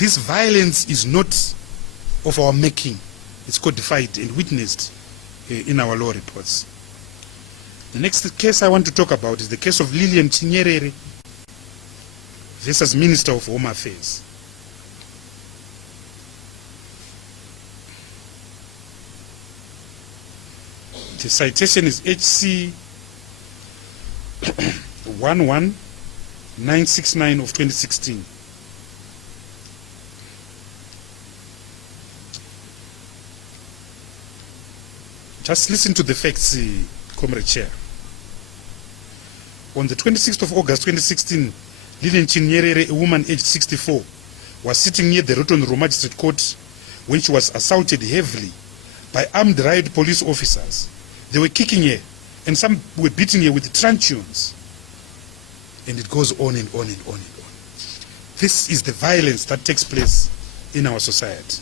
this violence is not of our making. It's codified and witnessed in our law reports. The next case I want to talk about is the case of Lillian Chinyerere versus Minister of Home Affairs. The citation is HC 11969 of 2016. Just listen to the facts, Comrade Chair. On the 26th of August 2016, Lillian Chinyerere, a woman aged 64, was sitting near the Roton Road Magistrate Court when she was assaulted heavily by armed riot police officers. They were kicking her, and some were beating her with truncheons. And it goes on and on and on and on. This is the violence that takes place in our society.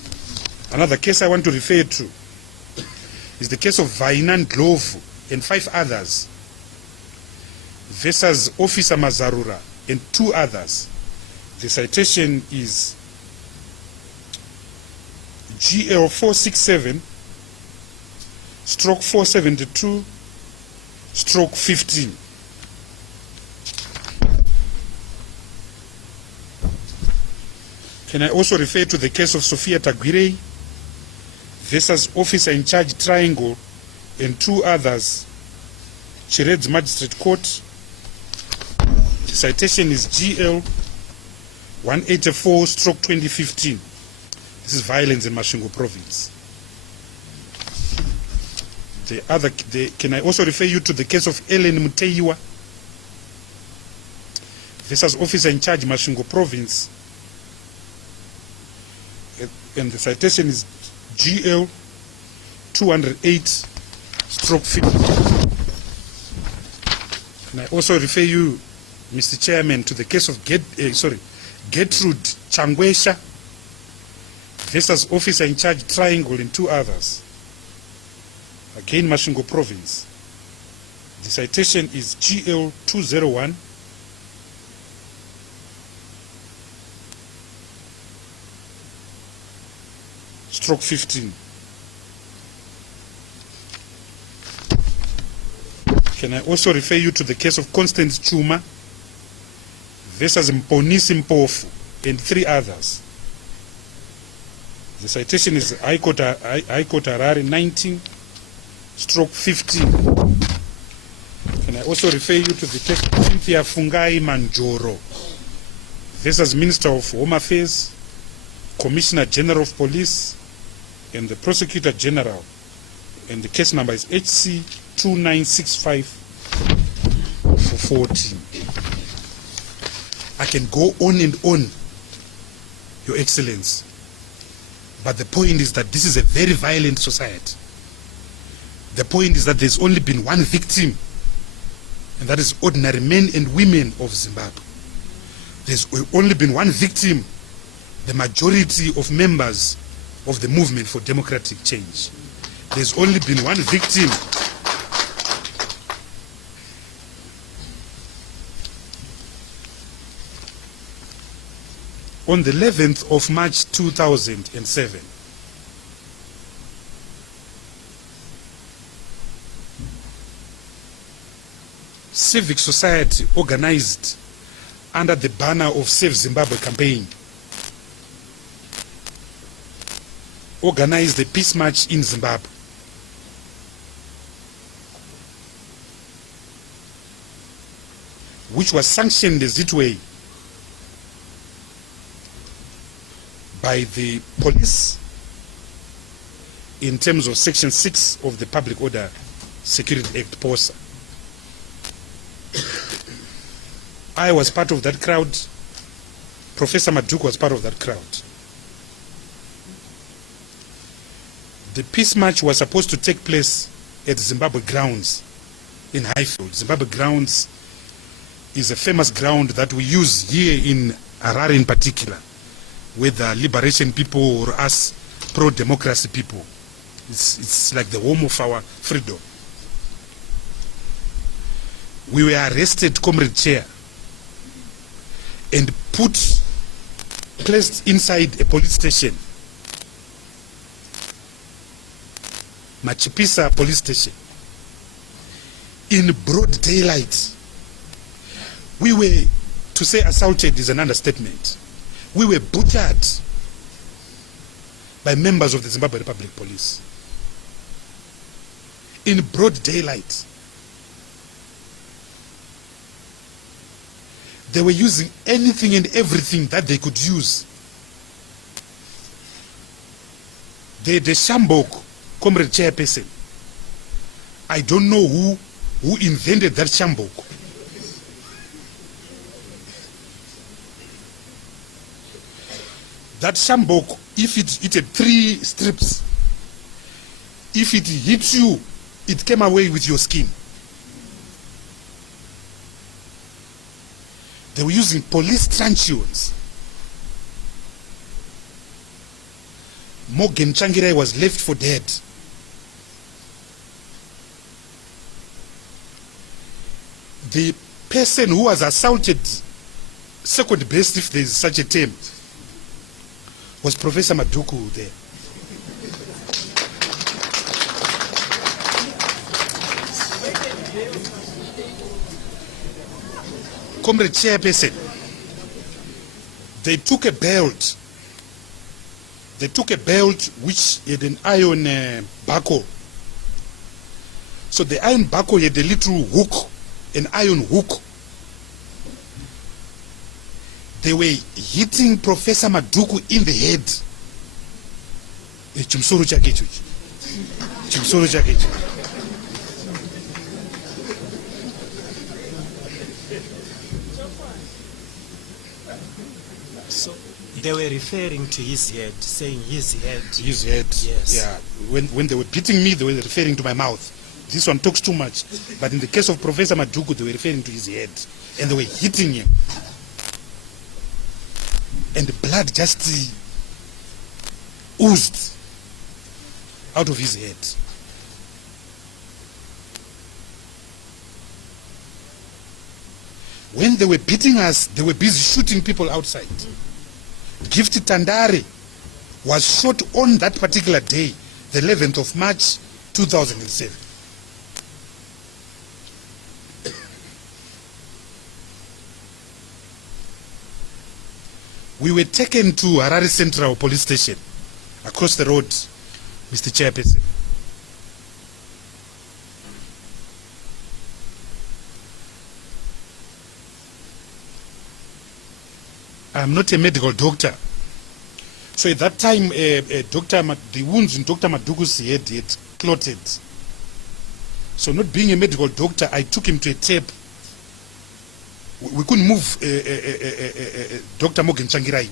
Another case I want to refer to is the case of Vainan Glovu and 5 others versus Officer Mazarura and 2 others. The citation is GL 467/472/15. Can I also refer to the case of Sophia Tagwirei versus Officer in Charge Triangle and 2 others, Chired's Magistrate Court. The citation is GL 184/2015. This is violence in Masvingo Province. Can I also refer you to the case of Ellen Muteiwa versus Officer in Charge Masvingo Province, and the citation is GL 208/50. And I also refer you, Mr. Chairman, to the case of Gertrude Changwesha versus Officer in Charge Triangle and 2 others. Again, Masvingo Province. The citation is GL 201/15. Can I also refer you to the case of Constance Chuma versus Mponisi Mpofu and 3 others. The citation is High Court Harare 19/15. Can I also refer you to the case of Cynthia Fungai Manjoro versus Minister of Home Affairs, Commissioner General of Police, and the Prosecutor General, and the case number is HC 2965/14. I can go on and on, Your Excellency, but the point is that this is a very violent society. The point is that there's only been one victim, and that is ordinary men and women of Zimbabwe. There's only been one victim, the majority of members of the movement for democratic change. There's only been one victim, on the 11th of March 2007. Civic society organized under the banner of Save Zimbabwe campaign organized a peace march in Zimbabwe. Which was sanctioned as it were by the police in terms of Section 6 of the Public Order Security Act, POSA. I was part of that crowd. Professor Maduku was part of that crowd. The peace march was supposed to take place at Zimbabwe Grounds in Highfield. Zimbabwe Grounds is a famous ground that we use here in Harare in particular, whether liberation people or us pro-democracy people. It's like the home of our freedom. We were arrested, Comrade Chair, and put placed inside a police station, Machipisa police station, in broad daylight. We were, to say assaulted is an understatement. We were butchered by members of the Zimbabwe Republic Police in broad daylight. They were using anything and everything that they could use. The Shambok, Comrade Chairperson, I don't know who invented that Shambok. That Shambok, if it had 3 strips, if it hit you, it came away with your skin. They were using police truncheons. Morgan Changirai was left for dead. The person who was assaulted, second best if there is such a term, was Professor Maduku there. Comrade Chairperson, they took a belt. They took a belt which had an iron buckle. So the iron buckle had a little hook, an iron hook. They were hitting Professor Maduku in the head. Chimsoro chake. So they were referring to his head, saying his head. His head. Yes. Yeah. When they were beating me, they were referring to my mouth. This one talks too much. But in the case of Professor Maduku, they were referring to his head. And they were hitting him. And the blood just oozed out of his head. When they were beating us, they were busy shooting people outside. Gift Tandari was shot on that particular day, the 11th of March, 2007. We were taken to Harare Central Police Station, across the road, Mr. Chairperson. I'm not a medical doctor. So at that time, the wounds in Dr. Maduku's head had clotted. So not being a medical doctor, I took him to a tape. We couldn't move Dr. Morgan Changirai.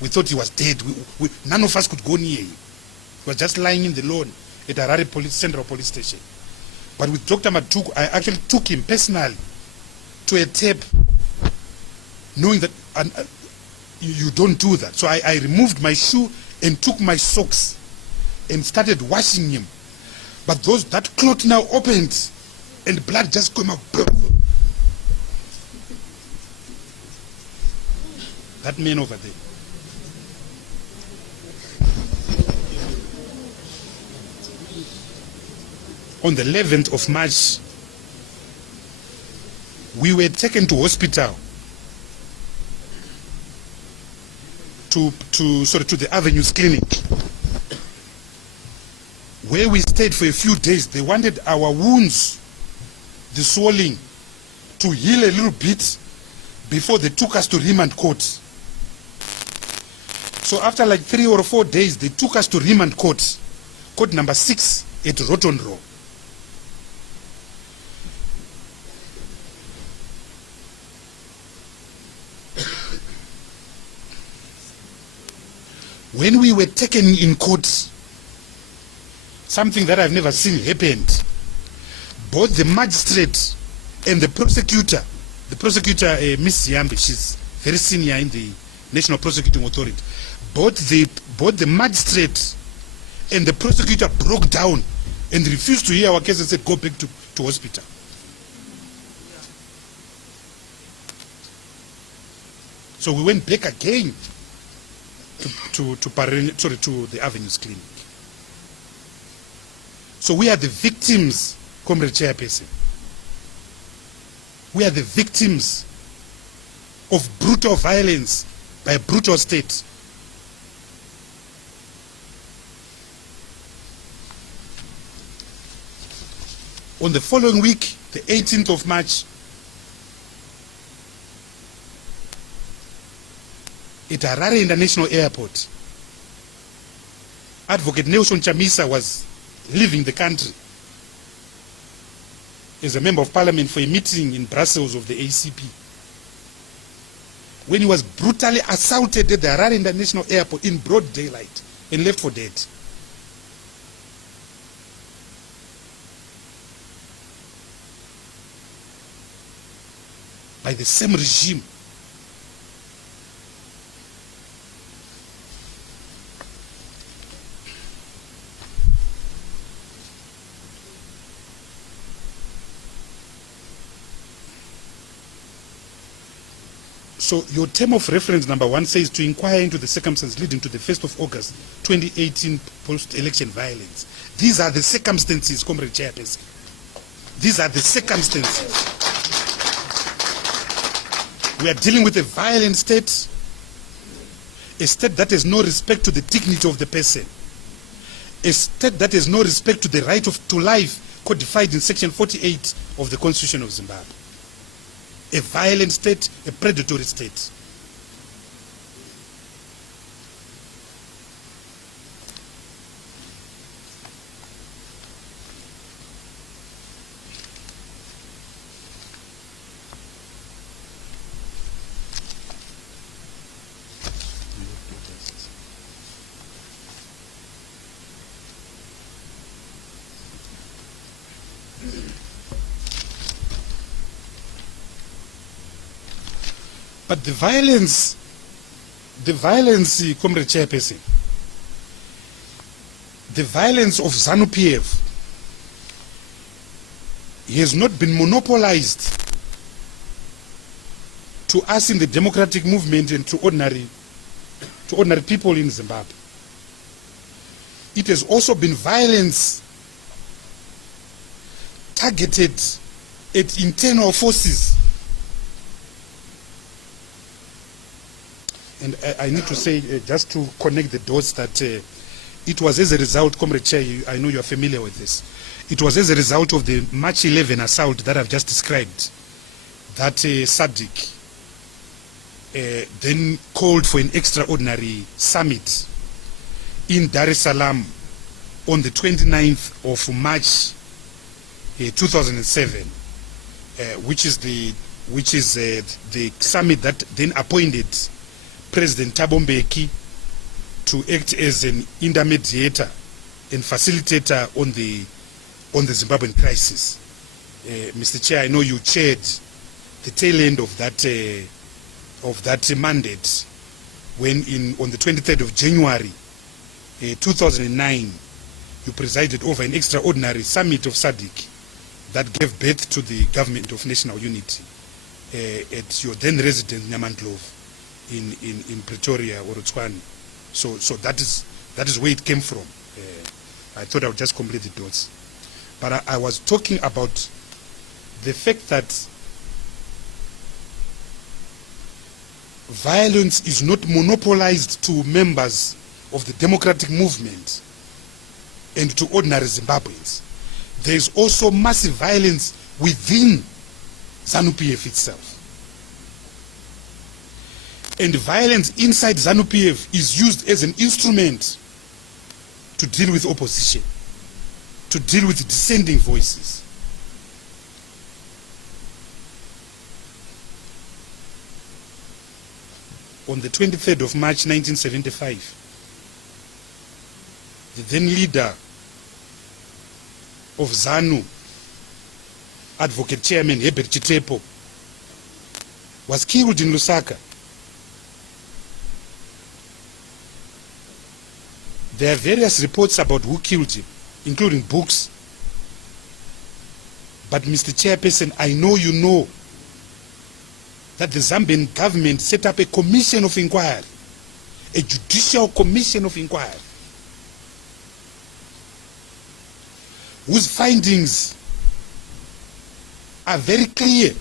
We thought he was dead. None of us could go near him. He was just lying in the lawn at Harare Central Police Station. But with Dr. Maduku, I actually took him personally to a tape, knowing that you don't do that. So I removed my shoe and took my socks and started washing him. But that clot now opened and blood just came out. That man over there. On the 11th of March, we were taken to hospital to the Avenues Clinic, where we stayed for a few days. They wanted our wounds, the swelling, to heal a little bit before they took us to remand court. So after like 3 or 4 days, they took us to remand court, court number 6 at Roton Row. When we were taken in court, something that I've never seen happened. Both the magistrate and the prosecutor, Miss Yambi, she's very senior in the National Prosecuting Authority, both the magistrate and the prosecutor broke down and refused to hear our case and said, go back to hospital. So we went back again to the Avenues Clinic. So we are the victims, Comrade Chairperson. We are the victims of brutal violence by a brutal state. On the following week, the 18th of March, at Harare International Airport, Advocate Nelson Chamisa was leaving the country as a member of parliament for a meeting in Brussels of the ACP, when he was brutally assaulted at the Harare International Airport in broad daylight and left for dead. By the same regime. So your term of reference number 1 says to inquire into the circumstances leading to the 1st of August 2018 post-election violence. These are the circumstances, Comrade Chairperson. These are the circumstances. We are dealing with a violent state, a state that has no respect to the dignity of the person, a state that has no respect to the right to life codified in Section 48 of the Constitution of Zimbabwe. A violent state, a predatory state. But the violence, Comrade Chairperson, the violence of ZANU-PF has not been monopolized to us in the democratic movement and to ordinary people in Zimbabwe. It has also been violence targeted at internal forces. And I need to say, just to connect the dots, that it was as a result, Comrade Chair, I know you are familiar with this, it was as a result of the March 11 assault that I've just described that SADC then called for an extraordinary summit in Dar es Salaam on the 29th of March 2007, which is the summit that then appointed President Thabo Mbeki to act as an intermediator and facilitator on the Zimbabwean crisis. Mr. Chair, I know you chaired the tail end of that mandate when on the 23rd of January 2009 you presided over an extraordinary summit of SADC that gave birth to the Government of National Unity at your then resident Nyamandlov in Pretoria or Tshwane. So that is where it came from. I thought I would just complete the dots. But I was talking about the fact that violence is not monopolized to members of the democratic movement and to ordinary Zimbabweans. There is also massive violence within ZANU-PF itself. And violence inside ZANU-PF is used as an instrument to deal with opposition, to deal with dissenting voices. On the 23rd of March 1975, the then leader of ZANU, Advocate Chairman Herbert Chitepo, was killed in Lusaka. There are various reports about who killed him, including books. But Mr. Chairperson, I know you know that the Zambian government set up a commission of inquiry a judicial commission of inquiry whose findings are very clear.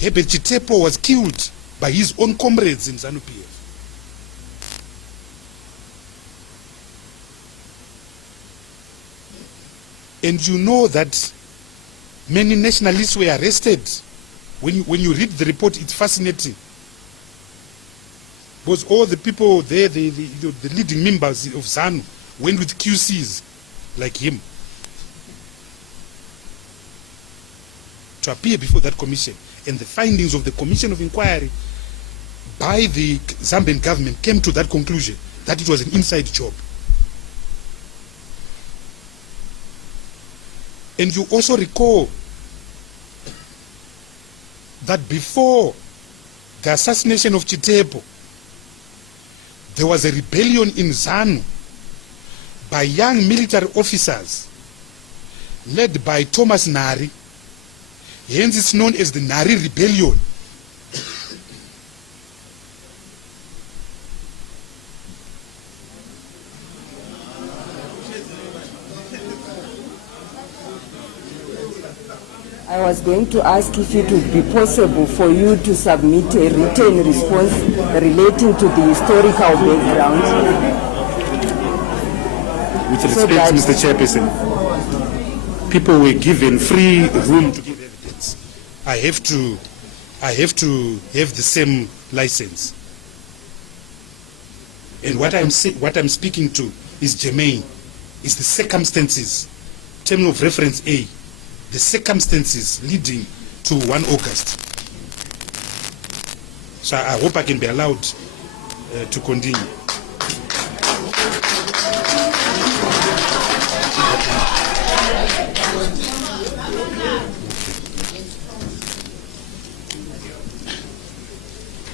Herbert Chitepo was killed by his own comrades in ZANU-PF. And you know that many nationalists were arrested. When you read the report, it's fascinating. Because all the people there, the leading members of ZANU, went with QCs like him to appear before that commission. And the findings of the commission of inquiry by the Zambian government came to that conclusion, that it was an inside job. And you also recall that before the assassination of Chitepo, there was a rebellion in ZANU by young military officers led by Thomas Nari. Hence it's known as the Nari Rebellion. I was going to ask if it would be possible for you to submit a written response relating to the historical background. With respect, Mr. Chairperson, people were given free room to give evidence. I have to have the same license. And what I'm speaking to is germane, is the circumstances, term of reference A, the circumstances leading to 1 August. So I hope I can be allowed to continue.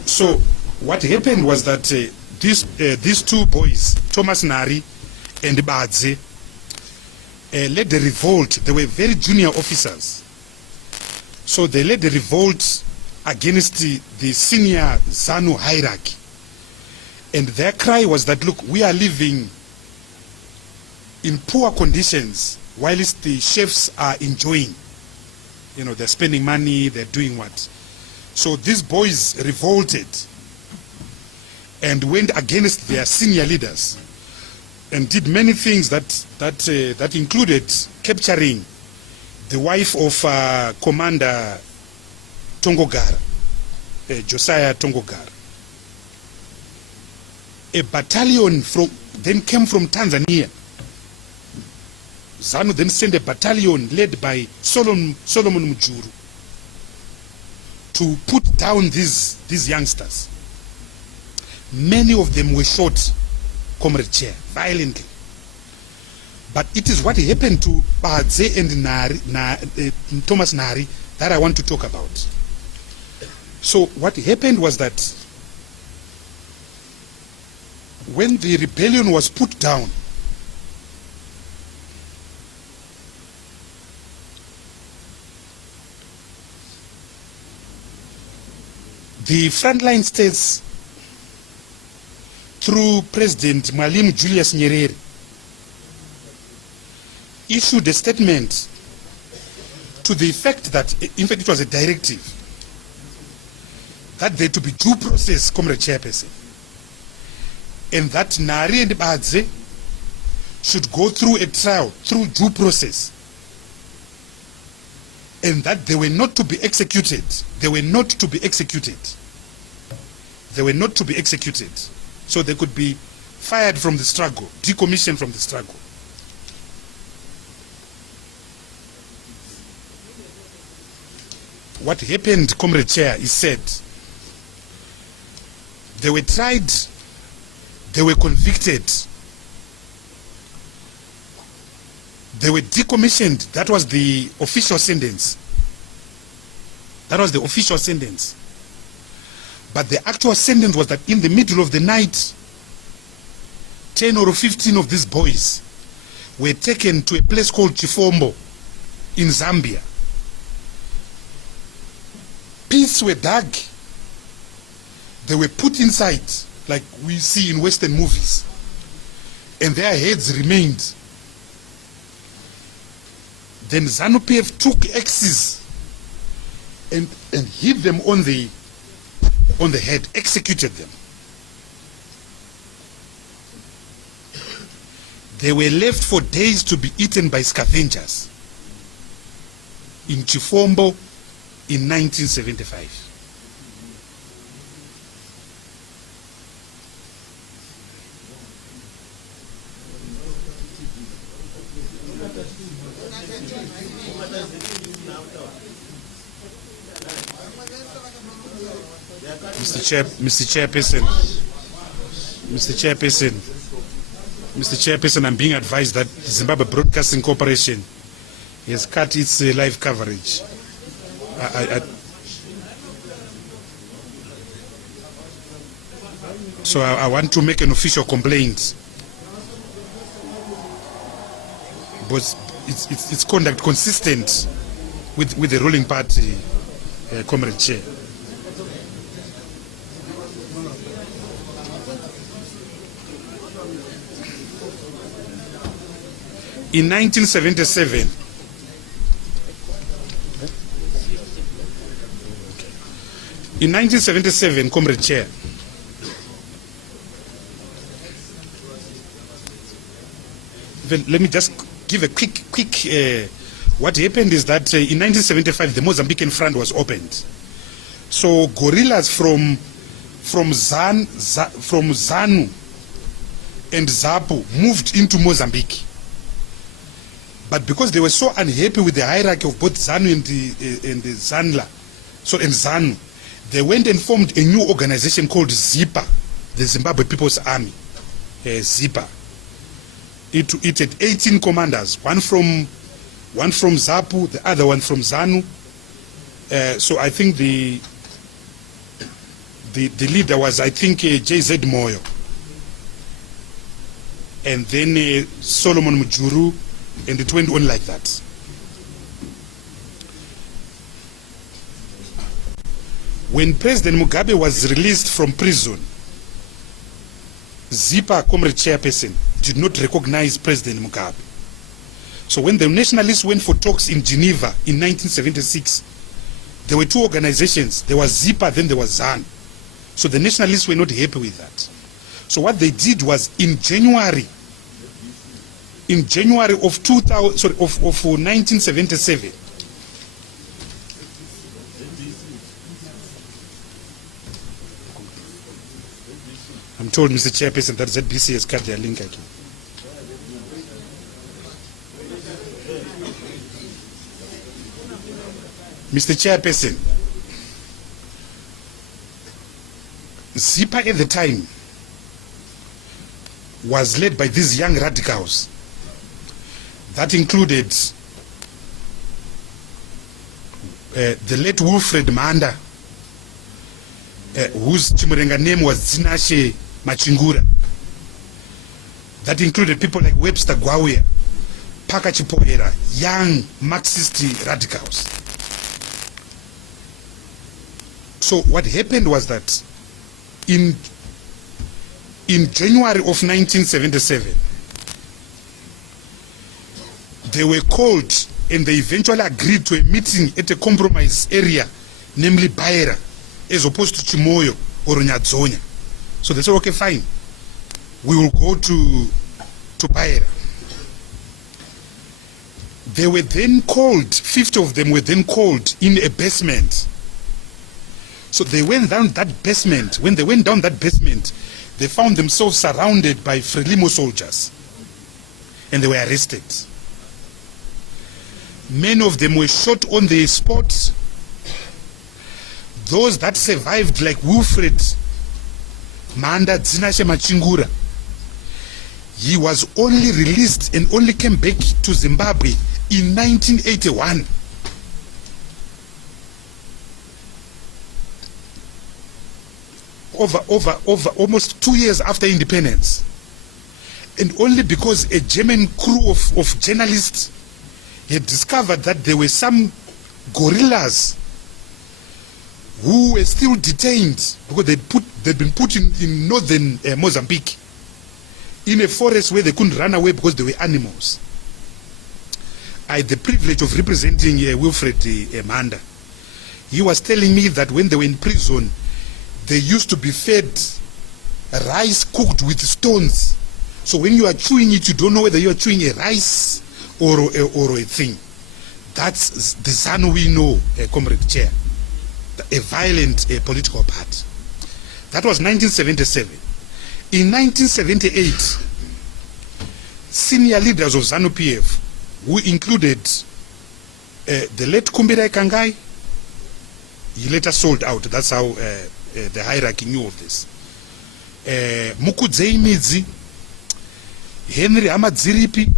So what happened was that these two boys, Thomas Nari and Badze, led a revolt. They were very junior officers. So they led a revolt against the senior ZANU hierarchy. And their cry was that, look, we are living in poor conditions whilst the chefs are enjoying. You know, they're spending money, they're doing what? So these boys revolted and went against their senior leaders and did many things that included capturing the wife of Commander Tongogara, Josiah Tongogara. A battalion then came from Tanzania. ZANU then sent a battalion led by Solomon Mujuru to put down these youngsters. Many of them were shot, Comrade Chair, violently. But it is what happened to Badze and Thomas Nari that I want to talk about. So what happened was that when the rebellion was put down, the frontline states, through President Mwalimu Julius Nyerere, issued a statement to the effect that, in fact, it was a directive, that there to be due process, Comrade Chairperson, and that Nari and Badze should go through a trial, through due process, and that they were not to be executed. They were not to be executed. They were not to be executed. So they could be fired from the struggle, decommissioned from the struggle. What happened, Comrade Chair, is said, they were tried, they were convicted, they were decommissioned. That was the official sentence. That was the official sentence. But the actual sentence was that in the middle of the night, 10 or 15 of these boys were taken to a place called Chifombo in Zambia. Pits were dug. They were put inside like we see in Western movies, and their heads remained. Then ZANU-PF took axes and hit them on the head, executed them. They were left for days to be eaten by scavengers in Chifombo in 1975. Mr. Chairperson, I'm being advised that the Zimbabwe Broadcasting Corporation has cut its live coverage. So I want to make an official complaint. But it's conduct consistent with the ruling party, Comrade Chair. In 1977, Comrade Chair, let me just give a quick what happened is that in 1975 the Mozambican front was opened. So guerrillas from ZANU and ZAPU moved into Mozambique. But because they were so unhappy with the hierarchy of both ZANU and the ZANU, they went and formed a new organization called ZIPA, the Zimbabwe People's Army, ZIPA. It had 18 commanders, one from ZAPU, the other one from ZANU. So I think the leader was, I think, JZ Moyo, and then Solomon Mujuru. And it went on like that. When President Mugabe was released from prison, ZIPA, Comrade Chairperson, did not recognize President Mugabe. So when the nationalists went for talks in Geneva in 1976, there were two organizations. There was ZIPA, then there was ZANU. So the nationalists were not happy with that. So what they did was in January of 1977, I'm told, Mr. Chairperson, that ZBC has cut their link again. Mr. Chairperson, ZIPA at the time was led by these young radicals. That included the late Wilfred Manda, whose Chimurenga name was Zinashe Machingura. That included people like Webster Gwawea, Paka Chipoera, young Marxist radicals. So what happened was that in January of 1977, they were called and they eventually agreed to a meeting at a compromise area, namely Baera, as opposed to Chimoyo or Nyadzonya. So they said, okay, fine, we will go to Baera. They were then called, 50 of them were then called in a basement. So they went down that basement. When they went down that basement, they found themselves surrounded by Frelimo soldiers, and they were arrested. Many of them were shot on the spot. Those that survived, like Wilfred Manda Zinashe Machingura, he was only released and only came back to Zimbabwe in 1981. Over almost 2 years after independence. And only because a German crew of journalists had discovered that there were some guerrillas who were still detained because they put they'd been put in northern Mozambique, in a forest where they couldn't run away because they were animals. I had the privilege of representing Wilfred Manda. He was telling me that when they were in prison, they used to be fed rice cooked with stones. So when you are chewing it, you don't know whether you are chewing a rice or a thing. That's the ZANU we know, Comrade Chair, a violent political party. That was 1977. In 1978, senior leaders of ZANU-PF, who included the late Kumbirai Kangai, he later sold out. That's how the hierarchy knew of this. Mukudzei Midzi, Henry Amadziripi,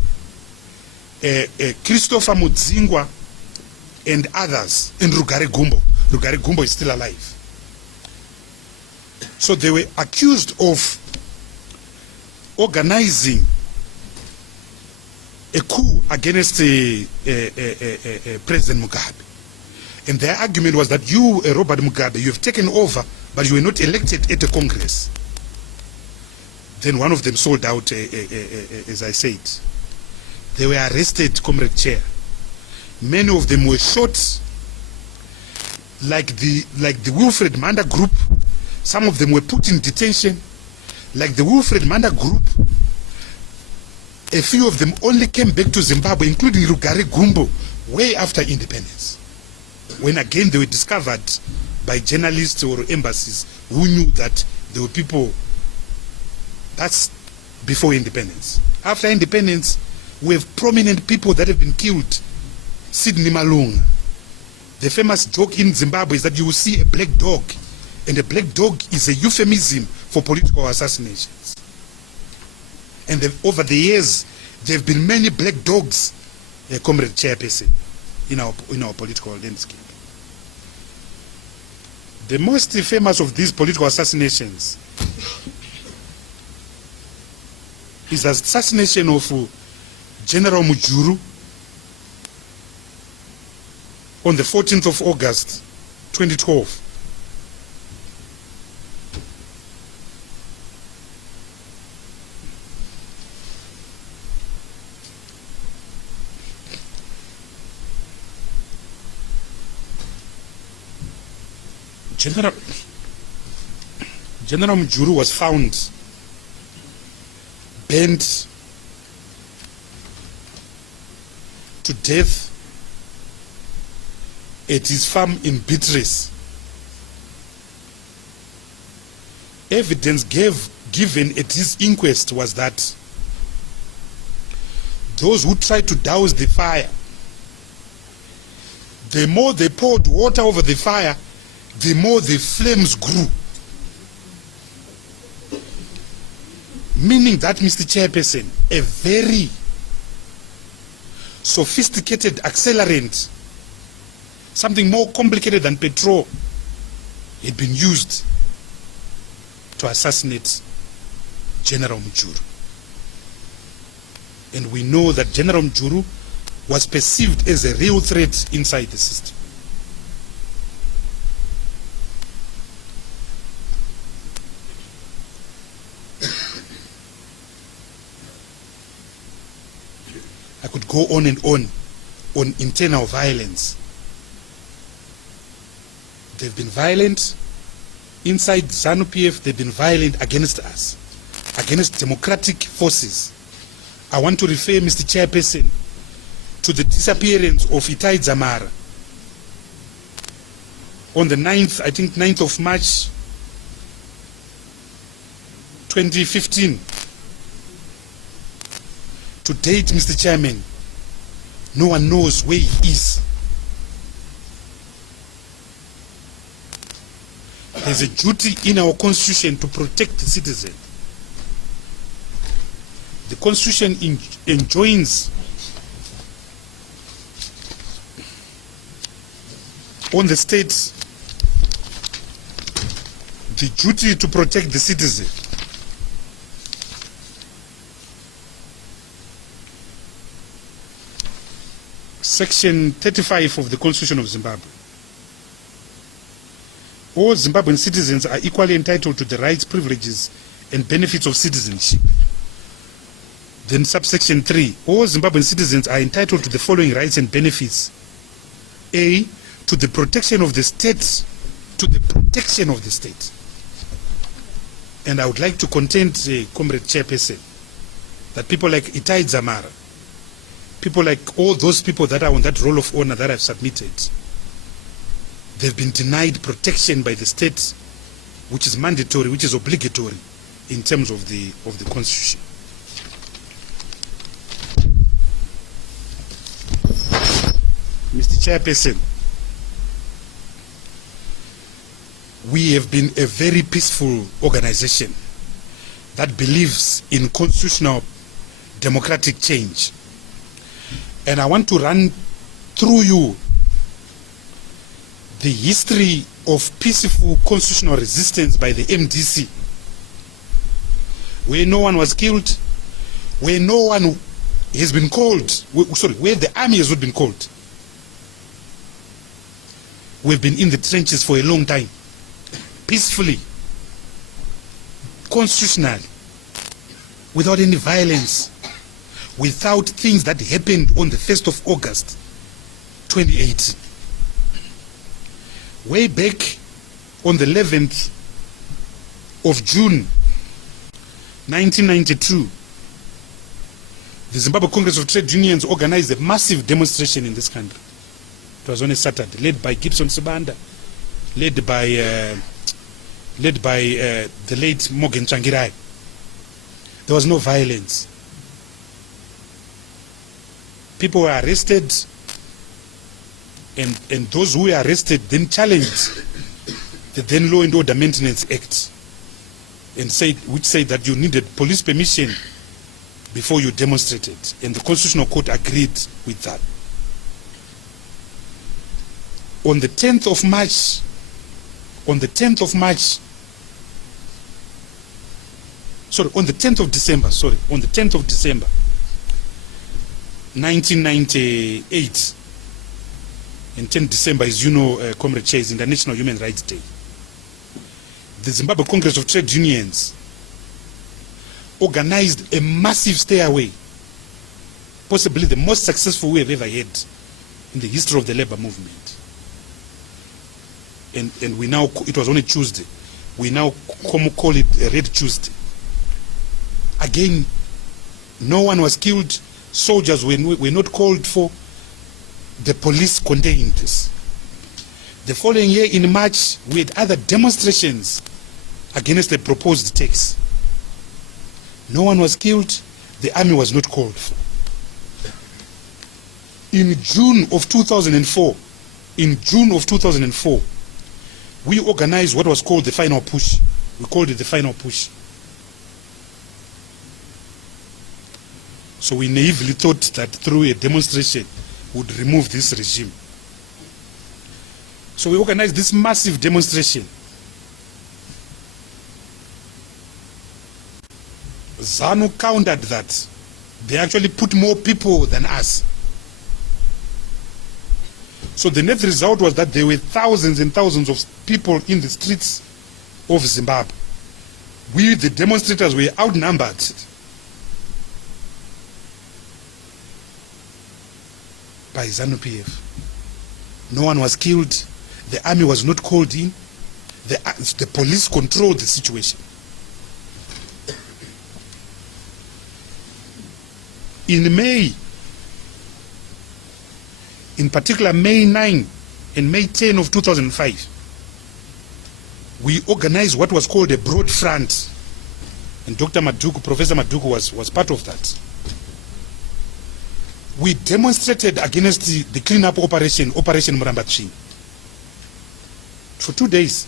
Christopher Mudzingwa, and others, and Rugare Gumbo. Rugare Gumbo is still alive. So they were accused of organizing a coup against President Mugabe. And their argument was that you, Robert Mugabe, you have taken over, but you were not elected at the Congress. Then one of them sold out, as I said. They were arrested, Comrade Chair. Many of them were shot, like the Wilfred Manda group. Some of them were put in detention, like the Wilfred Manda group. A few of them only came back to Zimbabwe, including Rugare Gumbo, way after independence, when again they were discovered by journalists or embassies who knew that there were people. That's before independence. After independence, we have prominent people that have been killed. Sidney Malunga. The famous joke in Zimbabwe is that you will see a black dog, and a black dog is a euphemism for political assassinations. And over the years, there have been many black dogs, Comrade Chairperson, in our political landscape. The most famous of these political assassinations is the assassination of General Mujuru on the 14th of August, 2012. General Mujuru was found burned to death at his farm in Beatrice. Evidence given at his inquest was that those who tried to douse the fire, the more they poured water over the fire, the more the flames grew. Meaning that, Mr. Chairperson, a very sophisticated accelerant, something more complicated than petrol, had been used to assassinate General Mujuru. And we know that General Mujuru was perceived as a real threat inside the system. I could go on and on internal violence. They've been violent inside ZANU-PF, they've been violent against us, against democratic forces. I want to refer, Mr. Chairperson, to the disappearance of Itai Dzamara on the 9th, I think 9th of March 2015. To date, Mr. Chairman, no one knows where he is. There's a duty in our constitution to protect the citizen. The constitution enjoins on the states the duty to protect the citizen. Section 35 of the Constitution of Zimbabwe. All Zimbabwean citizens are equally entitled to the rights, privileges, and benefits of citizenship. Then subsection 3, all Zimbabwean citizens are entitled to the following rights and benefits. A, to the protection of the state, to the protection of the state. And I would like to contend, Comrade Chairperson, that people like Itai Dzamara, people like all those people that are on that roll of honor that I've submitted, they've been denied protection by the state, which is mandatory, which is obligatory in terms of the constitution. Mr. Chairperson, we have been a very peaceful organization that believes in constitutional democratic change. And I want to run through you the history of peaceful constitutional resistance by the MDC, where no one was killed, where no one has been called, where the army has not been called. We've been in the trenches for a long time, peacefully, constitutionally, without any violence, without things that happened on the 1st of August 2018. Way back on the 11th of June 1992, the Zimbabwe Congress of Trade Unions organized a massive demonstration in this country. It was on a Saturday, led by Gibson Sibanda, led by the late Morgan Changirai. There was no violence. People were arrested, and those who were arrested then challenged the then Law and Order Maintenance Act, which said that you needed police permission before you demonstrated, and the Constitutional Court agreed with that. On the 10th of March, on the 10th of December 1998, and 10th December, as you know, Comrade Chair, is International Human Rights Day. The Zimbabwe Congress of Trade Unions organized a massive stay-away, possibly the most successful we have ever had in the history of the labor movement. And we now, it was on a Tuesday, we now call it a Red Tuesday. Again, no one was killed, soldiers were not called for, the police contained this. The following year in March, we had other demonstrations against the proposed tax. No one was killed, the army was not called for. In June of 2004, we organized what was called the final push. We called it the final push. So we naively thought that through a demonstration would remove this regime. So we organized this massive demonstration. ZANU countered that. They actually put more people than us. So the net result was that there were thousands and thousands of people in the streets of Zimbabwe. We, the demonstrators, were outnumbered. By ZANU-PF. No one was killed. The army was not called in. The police controlled the situation. In May, in particular May 9 and May 10 of 2005, we organized what was called a broad front. And Professor Maduku was part of that. We demonstrated against the cleanup Operation Murambatsvini, for 2 days.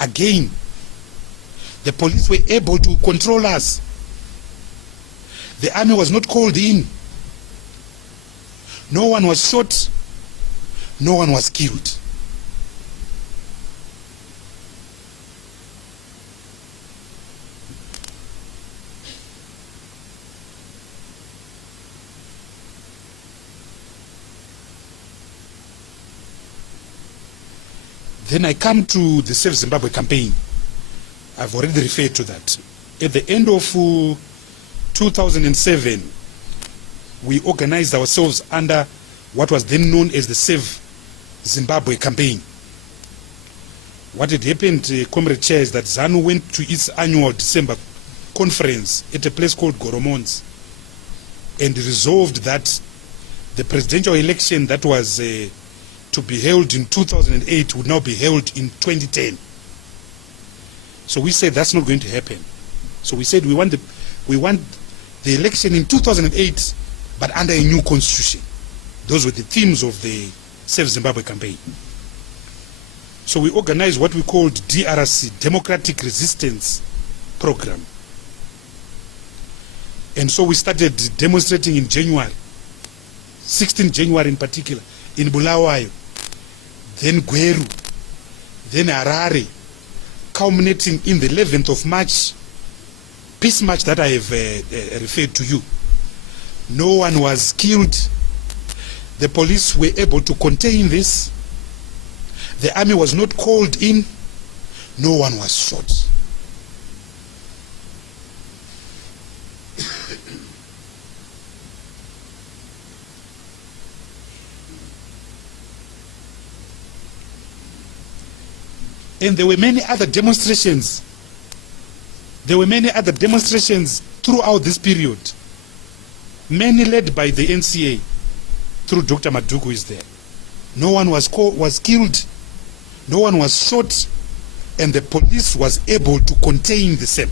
Again, the police were able to control us. The army was not called in. No one was shot. No one was killed. Then I come to the Save Zimbabwe campaign. I've already referred to that. At the end of 2007, we organized ourselves under what was then known as the Save Zimbabwe campaign. What had happened, Comrade Chair, is that ZANU went to its annual December conference at a place called Goromons and resolved that the presidential election that was to be held in 2008 would now be held in 2010. So we said that's not going to happen. So we said we want the election in 2008, but under a new constitution. Those were the themes of the Save Zimbabwe campaign. So we organized what we called DRC, Democratic Resistance Program. And so we started demonstrating in January, 16 January in particular, in Bulawayo, then Gweru, then Harare, culminating in the 11th of March, peace march that I have referred to you. No one was killed. The police were able to contain this. The army was not called in. No one was shot. And there were many other demonstrations. There were many other demonstrations throughout this period. Many led by the NCA through Dr. Maduku, who is there. No one was killed. No one was shot. And the police was able to contain the same.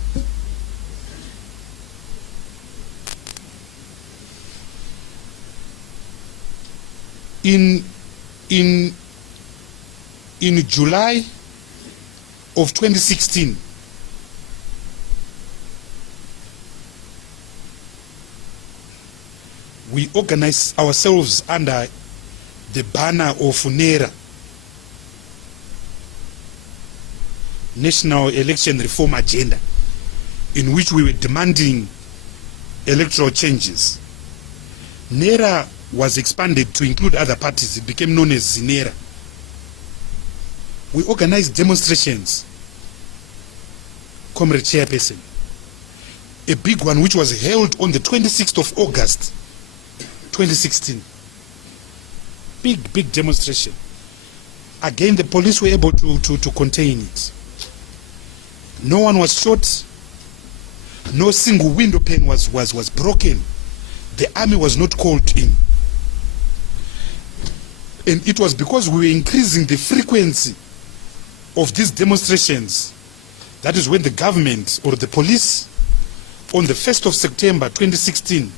In July of 2016, we organized ourselves under the banner of NERA, National Election Reform Agenda, in which we were demanding electoral changes. NERA was expanded to include other parties. It became known as ZINERA. We organized demonstrations, Comrade Chairperson. A big one which was held on the 26th of August, 2016. Big demonstration. Again, the police were able to contain it. No one was shot. No single window pane was broken. The army was not called in. And it was because we were increasing the frequency of these demonstrations. That is when the government or the police on the 1st of September 2016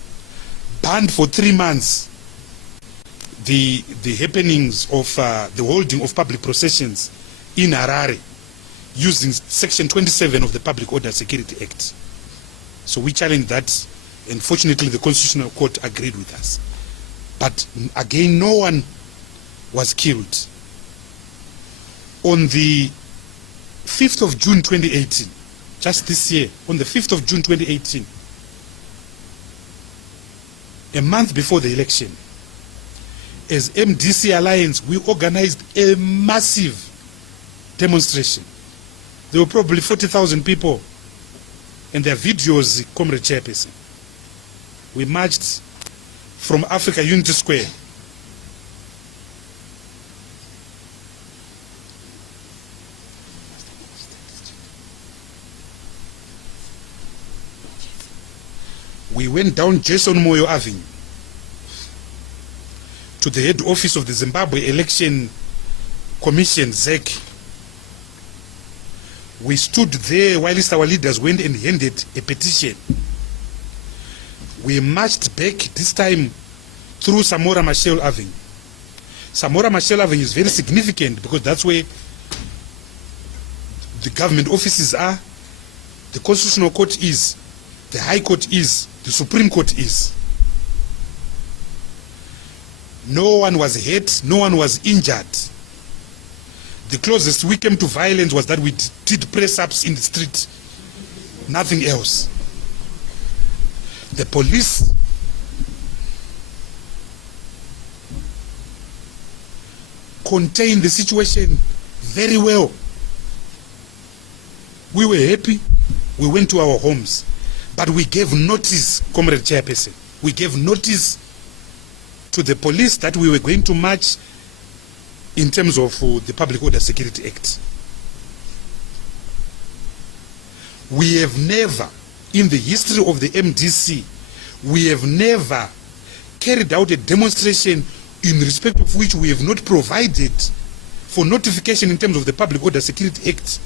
banned for 3 months the happenings of the holding of public processions in Harare using Section 27 of the Public Order Security Act. So we challenged that, and fortunately the Constitutional Court agreed with us. But again, no one was killed. On the 5th of June 2018, just this year, on the 5th of June 2018, a month before the election, as MDC Alliance, we organized a massive demonstration. There were probably 40,000 people, and their videos, Comrade Chairperson. We marched from Africa Unity Square . We went down Jason Moyo Avenue to the head office of the Zimbabwe Election Commission, ZEC. We stood there whilst our leaders went and handed a petition. We marched back, this time through Samora Machel Avenue. Samora Machel Avenue is very significant because that's where the government offices are, the Constitutional Court is, the High Court is, the Supreme Court is. No one was hurt, no one was injured. The closest we came to violence was that we did press-ups in the street. Nothing else. The police contained the situation very well. We were happy. We went to our homes. But we gave notice, Comrade Chairperson. We gave notice to the police that we were going to march in terms of the Public Order Security Act. We have never, in the history of the MDC, we have never carried out a demonstration in respect of which we have not provided for notification in terms of the Public Order Security Act,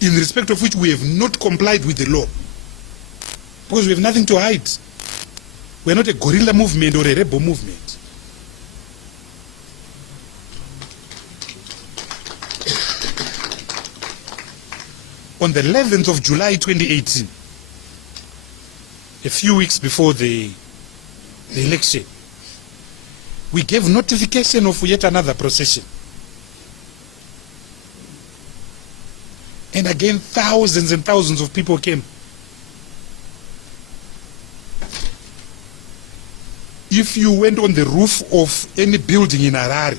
in respect of which we have not complied with the law. Because we have nothing to hide. We are not a guerrilla movement or a rebel movement. On the 11th of July 2018, a few weeks before the election, we gave notification of yet another procession. And again, thousands and thousands of people came. If you went on the roof of any building in Harare,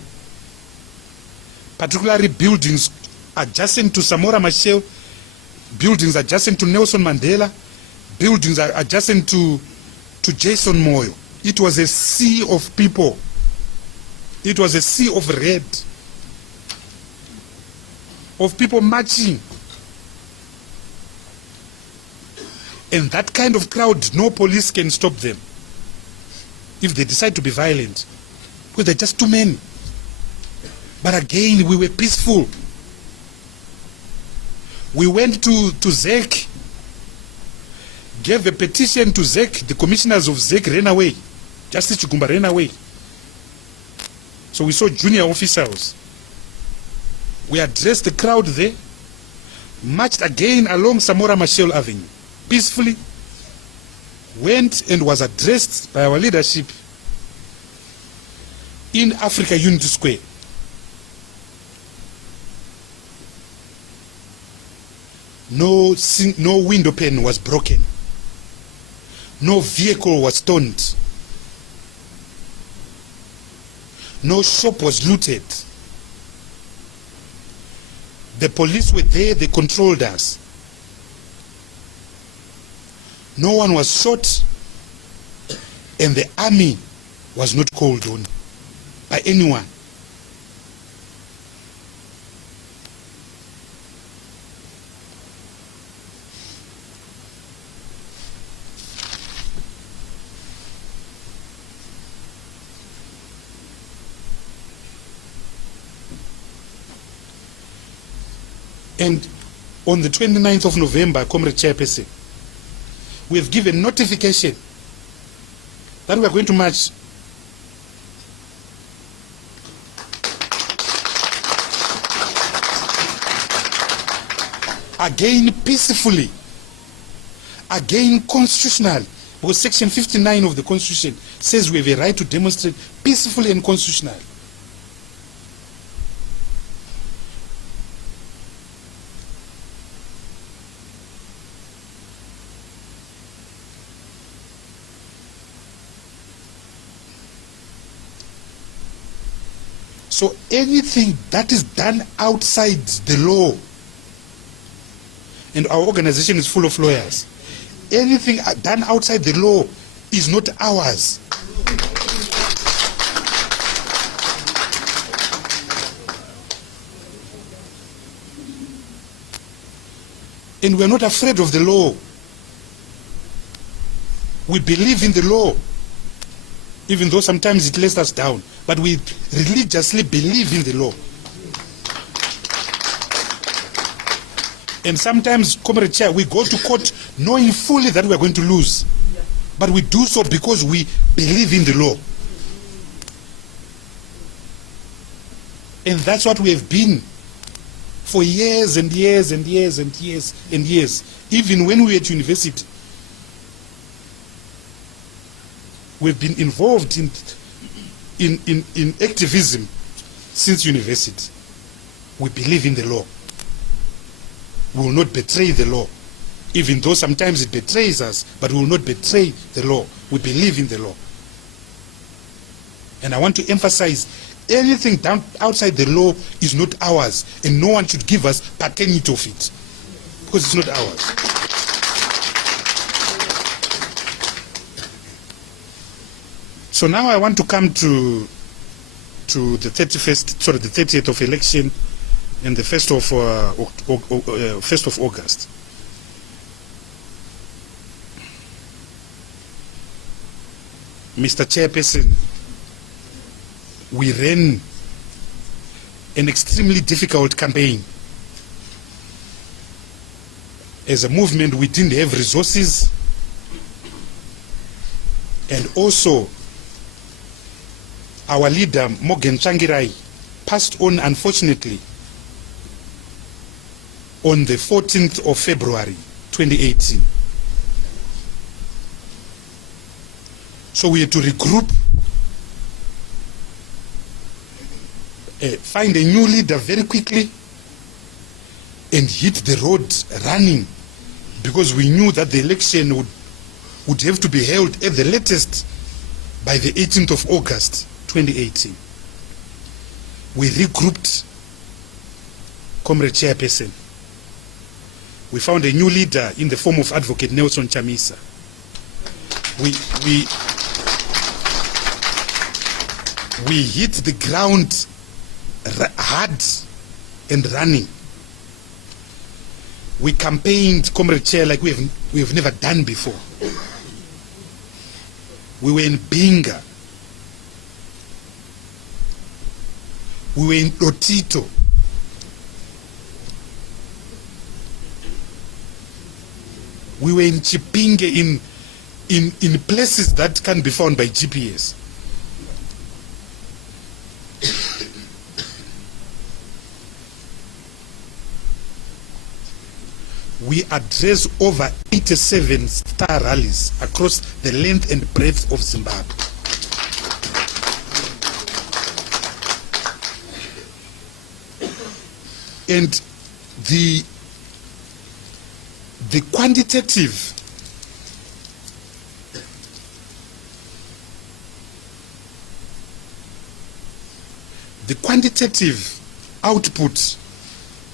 particularly buildings adjacent to Samora Machel, buildings adjacent to Nelson Mandela, buildings adjacent to Jason Moyo, it was a sea of people. It was a sea of red, of people marching. And that kind of crowd, no police can stop them if they decide to be violent, because they're just too many. But again, we were peaceful. We went to ZEC, gave a petition to ZEC. The commissioners of ZEC ran away. Justice Chigumba ran away. So we saw junior officers. We addressed the crowd there, marched again along Samora Machel Avenue, peacefully, went and was addressed by our leadership in Africa Unity Square. No window pane was broken. No vehicle was stoned. No shop was looted. The police were there, they controlled us. No one was shot, and the army was not called on by anyone. And on the 29th of November, Comrade Chairperson, we have given notification that we are going to march. Again, peacefully. Again, constitutional. Because Section 59 of the Constitution says we have a right to demonstrate peacefully and constitutional. So anything that is done outside the law, and our organization is full of lawyers, anything done outside the law is not ours. And we're not afraid of the law. We believe in the law, even though sometimes it lets us down. But we religiously believe in the law. And sometimes, Comrade Chair, we go to court knowing fully that we are going to lose. But we do so because we believe in the law. And that's what we have been for years and years and years and years and years. Even when we were at university, we've been involved in activism since university. We believe in the law. We will not betray the law, even though sometimes it betrays us, but we will not betray the law. We believe in the law. And I want to emphasize, anything down outside the law is not ours, and no one should give us paternity of it, because it's not ours. So now I want to come to the 30th of election and the 1st of August. Mr. Chairperson, we ran an extremely difficult campaign. As a movement, we didn't have resources, and also our leader, Morgan Changirai, passed on, unfortunately, on the 14th of February 2018. So we had to regroup, find a new leader very quickly, and hit the road running, because we knew that the election would have to be held at the latest by the 18th of August 2018. We regrouped, Comrade Chairperson. We found a new leader in the form of Advocate Nelson Chamisa. We hit the ground hard and running. We campaigned, Comrade Chair, like we have never done before. We were in Binga. We were in Lotito. We were in Chipinge, in places that can be found by GPS. We address over 87 star rallies across the length and breadth of Zimbabwe. And the quantitative output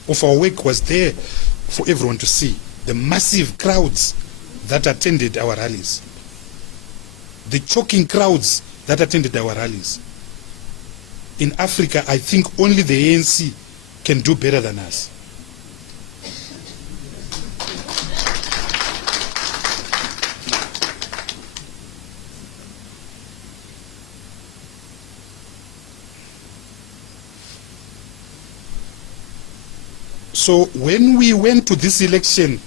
of our work was there for everyone to see. The massive crowds that attended our rallies, the choking crowds that attended our rallies. In Africa, I think only the ANC can do better than us. So when we went to this election,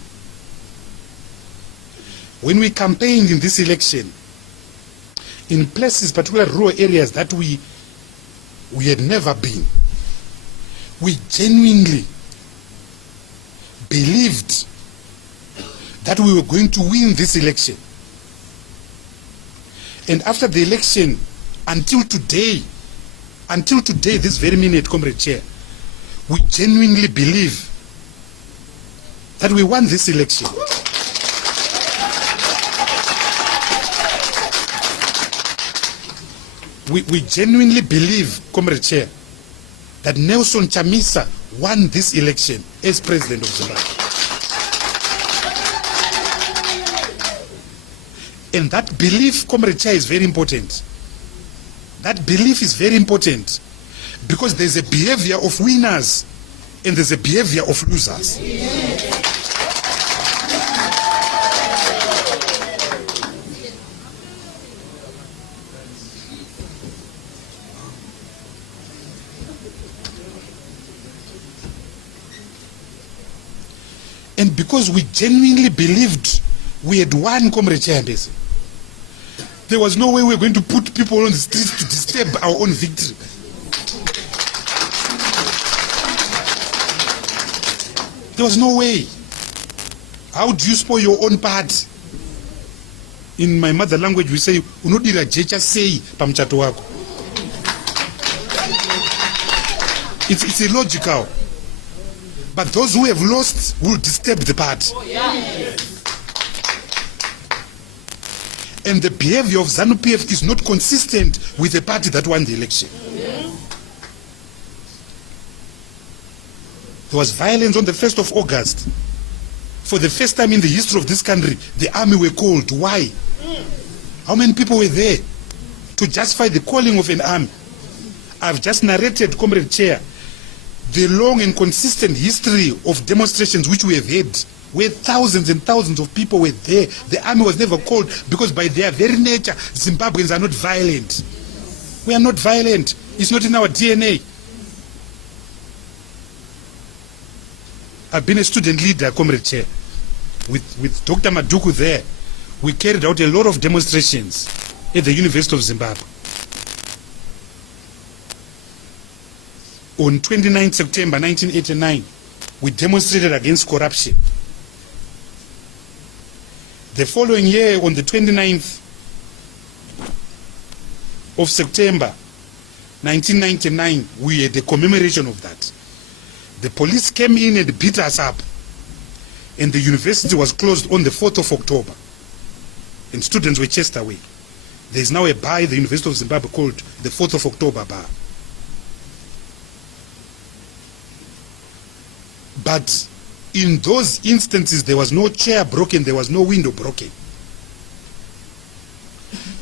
when we campaigned in this election, in places, particularly rural areas that we had never been, we genuinely believed that we were going to win this election. And after the election, until today, this very minute, Comrade Chair, we genuinely believe that we won this election. We genuinely believe, Comrade Chair, that Nelson Chamisa won this election as President of Zimbabwe. And that belief, Comrade Chair, is very important. That belief is very important, because there's a behavior of winners and there's a behavior of losers. And because we genuinely believed we had won, Comrade Chairperson, there was no way we were going to put people on the streets to disturb our own victory. There was no way. How do you spoil your own part? In my mother language we say, unodira jecha sei pamchato wako. It's illogical. But those who have lost will disturb the party. And the behavior of ZANU-PF is not consistent with the party that won the election. There was violence on the 1st of August. For the first time in the history of this country, the army were called. Why? How many people were there to justify the calling of an army? I've just narrated, Comrade Chair, the long and consistent history of demonstrations which we have had, where thousands and thousands of people were there. The army was never called because by their very nature, Zimbabweans are not violent. We are not violent. It's not in our DNA. I've been a student leader, Comrade Chair. With Dr. Maduku there, we carried out a lot of demonstrations at the University of Zimbabwe. On 29 September 1989, we demonstrated against corruption. The following year, on the 29th of September 1999, we had a commemoration of that. The police came in and beat us up, and the university was closed on the 4th of October, and students were chased away. There is now a bar at the University of Zimbabwe called the 4th of October bar. But in those instances, there was no chair broken, there was no window broken.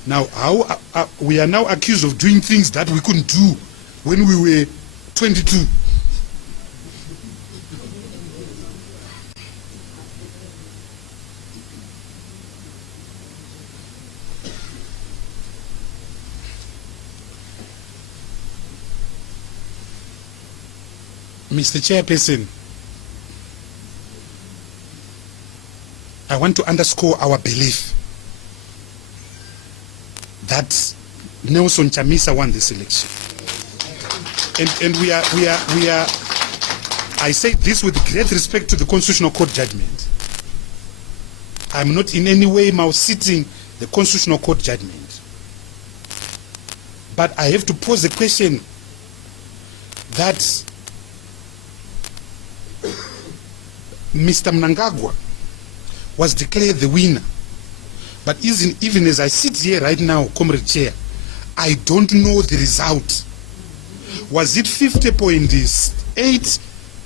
Now, we are now accused of doing things that we couldn't do when we were 22. Mr. Chairperson, I want to underscore our belief that Nelson Chamisa won this election. And we are, I say this with great respect to the Constitutional Court judgment. I'm not in any way mouse-sitting the Constitutional Court judgment. But I have to pose the question that Mr. Mnangagwa was declared the winner. But even as I sit here right now, Comrade Chair, I don't know the result. Was it 50.8,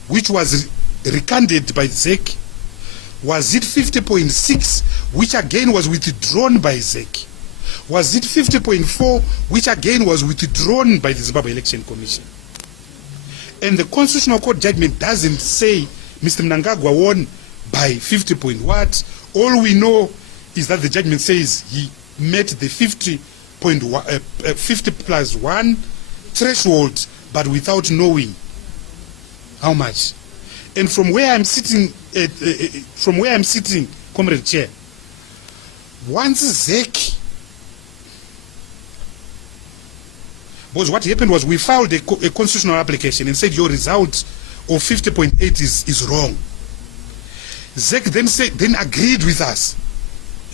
which was recanted by ZEC? Was it 50.6, which again was withdrawn by ZEC? Was it 50.4, which again was withdrawn by the Zimbabwe Election Commission? And the Constitutional Court judgment doesn't say Mr. Mnangagwa won by 50 point what. All we know is that the judgment says he met the 50 plus 1 threshold, but without knowing how much. And from where I'm sitting, Comrade Chair, once ZEC, because what happened was we filed a constitutional application and said your result of 50.8 is wrong. ZEC then agreed with us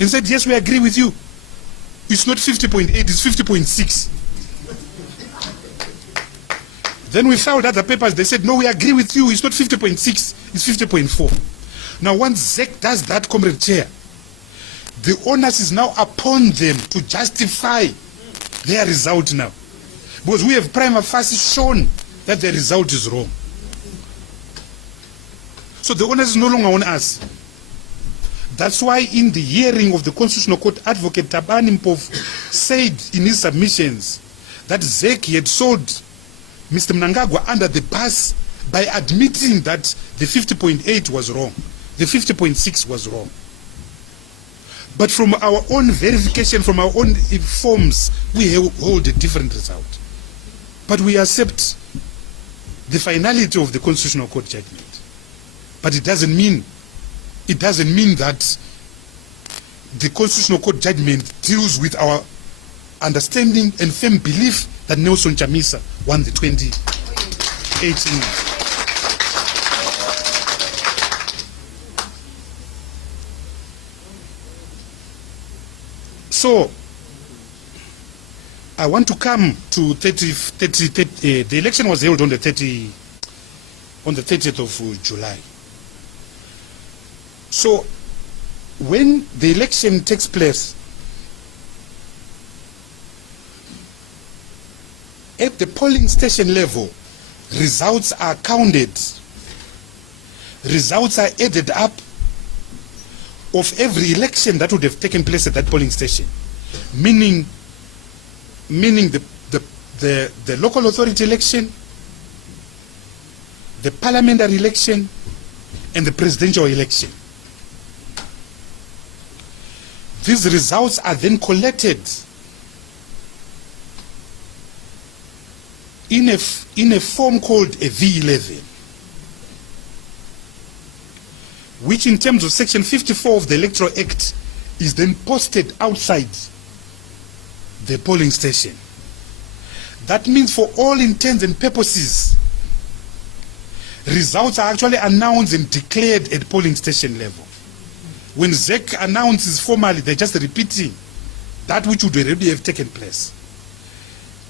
and said, yes, we agree with you. It's not 50.8, it's 50.6. Then we filed other papers, they said, no, we agree with you, it's not 50.6, it's 50.4. Now once ZEC does that, Comrade Chair, the onus is now upon them to justify their result now. Because we have prima facie shown that the result is wrong. So the onus is no longer on us. That's why in the hearing of the Constitutional Court, Advocate Tabani Mpov said in his submissions that ZEC had sold Mr. Mnangagwa under the bus by admitting that the 50.8 was wrong, the 50.6 was wrong. But from our own verification, from our own forms, we hold a different result. But we accept the finality of the Constitutional Court judgment. But it doesn't mean that the Constitutional Court judgment deals with our understanding and firm belief that Nelson Chamisa won the 2018. So, I want to come to the election was held on the 30th of July. So, when the election takes place, at the polling station level, results are counted results are added up of every election that would have taken place at that polling station, meaning the local authority election, the parliamentary election, and the presidential election. These results are then collected in a form called a V11, which in terms of section 54 of the Electoral Act is then posted outside the polling station. That means for all intents and purposes, results are actually announced and declared at polling station level. When ZEC announces formally, they're just repeating that which would already have taken place.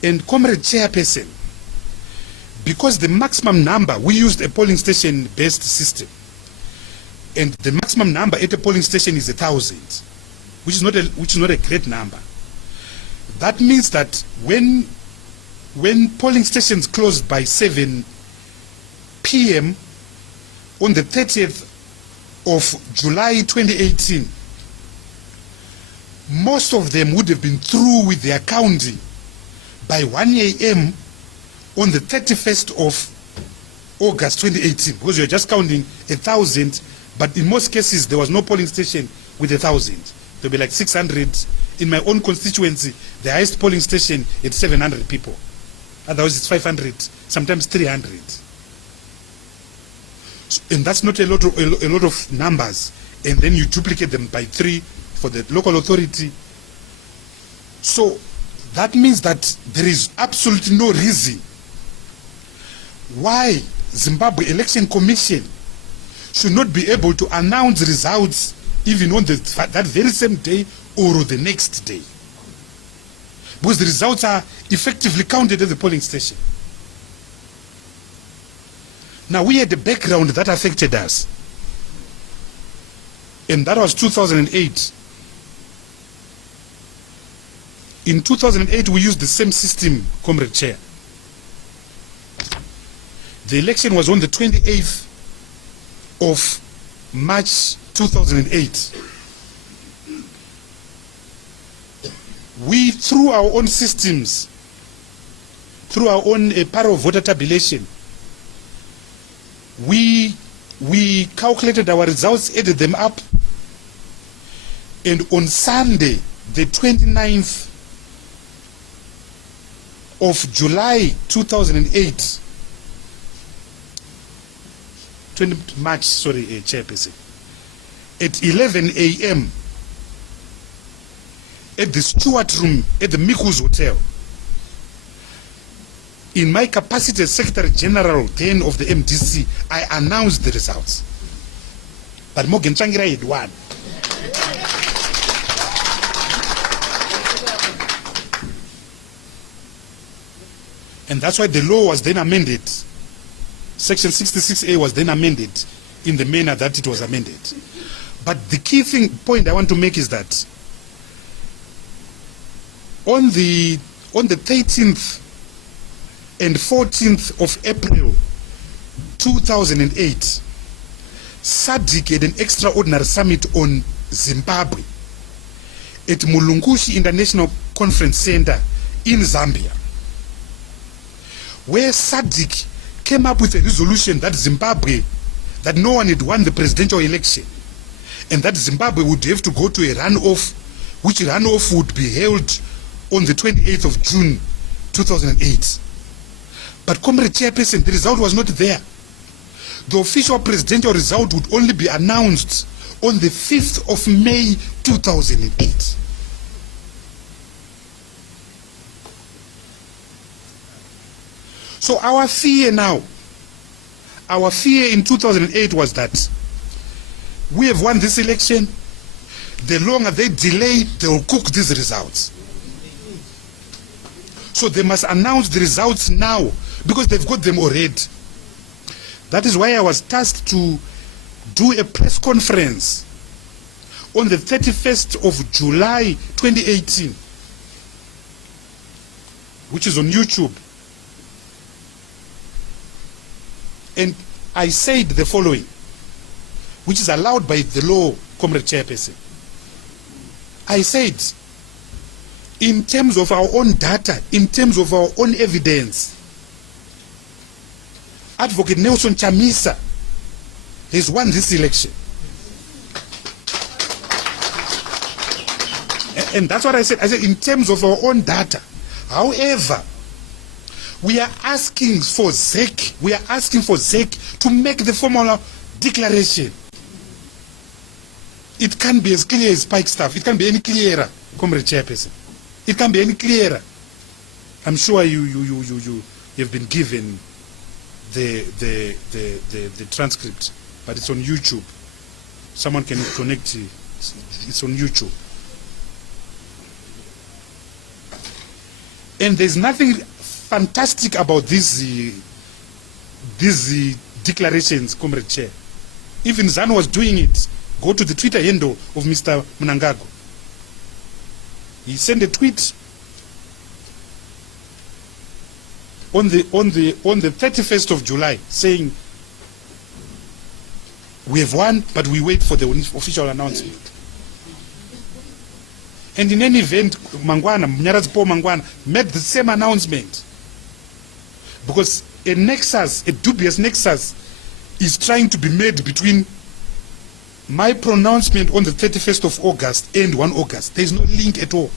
And Comrade Chairperson, because the maximum number, we used a polling station-based system, and the maximum number at a polling station is 1,000, which is not a great number. That means that when polling stations closed by 7 p.m. on the 30th of July 2018, most of them would have been through with their counting by 1 a.m. on the 31st of August 2018, because you're just counting 1,000, but in most cases there was no polling station with 1,000. There'll be like 600. In my own constituency, the highest polling station is 700 people. Otherwise it's 500, sometimes 300. And that's not a lot of numbers. And then you duplicate them by 3 for the local authority. So that means that there is absolutely no reason why Zimbabwe Election Commission should not be able to announce results even on that very same day or the next day, because the results are effectively counted at the polling station. Now, we had a background that affected us, and that was 2008. In 2008, we used the same system, Comrade Chair. The election was on the 28th of March 2008. We, through our own systems, through our own parallel voter tabulation, we calculated our results, added them up, and on Sunday, the 29th of July 2008, 20 March, sorry, Chairperson, at 11 a.m. at the Stewart Room at the Mikus Hotel, in my capacity as Secretary General then of the MDC, I announced the results. But Morgan Changira had won. And that's why the law was then amended. Section 66A was then amended in the manner that it was amended. But the key point I want to make is that on the 13th and 14th of April 2008, SADC had an extraordinary summit on Zimbabwe at Mulungushi International Conference Center in Zambia, where SADC came up with a resolution that that no one had won the presidential election, and that Zimbabwe would have to go to a runoff, which runoff would be held on the 28th of June 2008. But Comrade Chairperson, the result was not there. The official presidential result would only be announced on the 5th of May 2008. So our fear in 2008 was that we have won this election. The longer they delay, they will cook these results. So they must announce the results now, because they've got them already. That is why I was tasked to do a press conference on the 31st of July 2018, which is on YouTube. And I said the following: which is allowed by the law, Comrade Chairperson. I said, in terms of our own data, in terms of our own evidence, Advocate Nelson Chamisa has won this election. And that's what I said. I said, in terms of our own data. However, we are asking for ZEC, to make the formal declaration. It can't be as clear as Pike stuff. It can't be any clearer, Comrade Chairperson. It can't be any clearer. I'm sure you've been given the transcript, but it's on YouTube. Someone can connect. It's on YouTube. And there's nothing fantastic about these declarations, Comrade Chair. Even ZANU was doing it. Go to the Twitter handle of Mr. Mnangagwa. He sent a tweet on the 31st of July saying, we have won, but we wait for the official announcement. And in any event, Mangwana made the same announcement. Because a nexus, a dubious nexus, is trying to be made between my pronouncement on the 31st of August and 1 August. There's no link at all.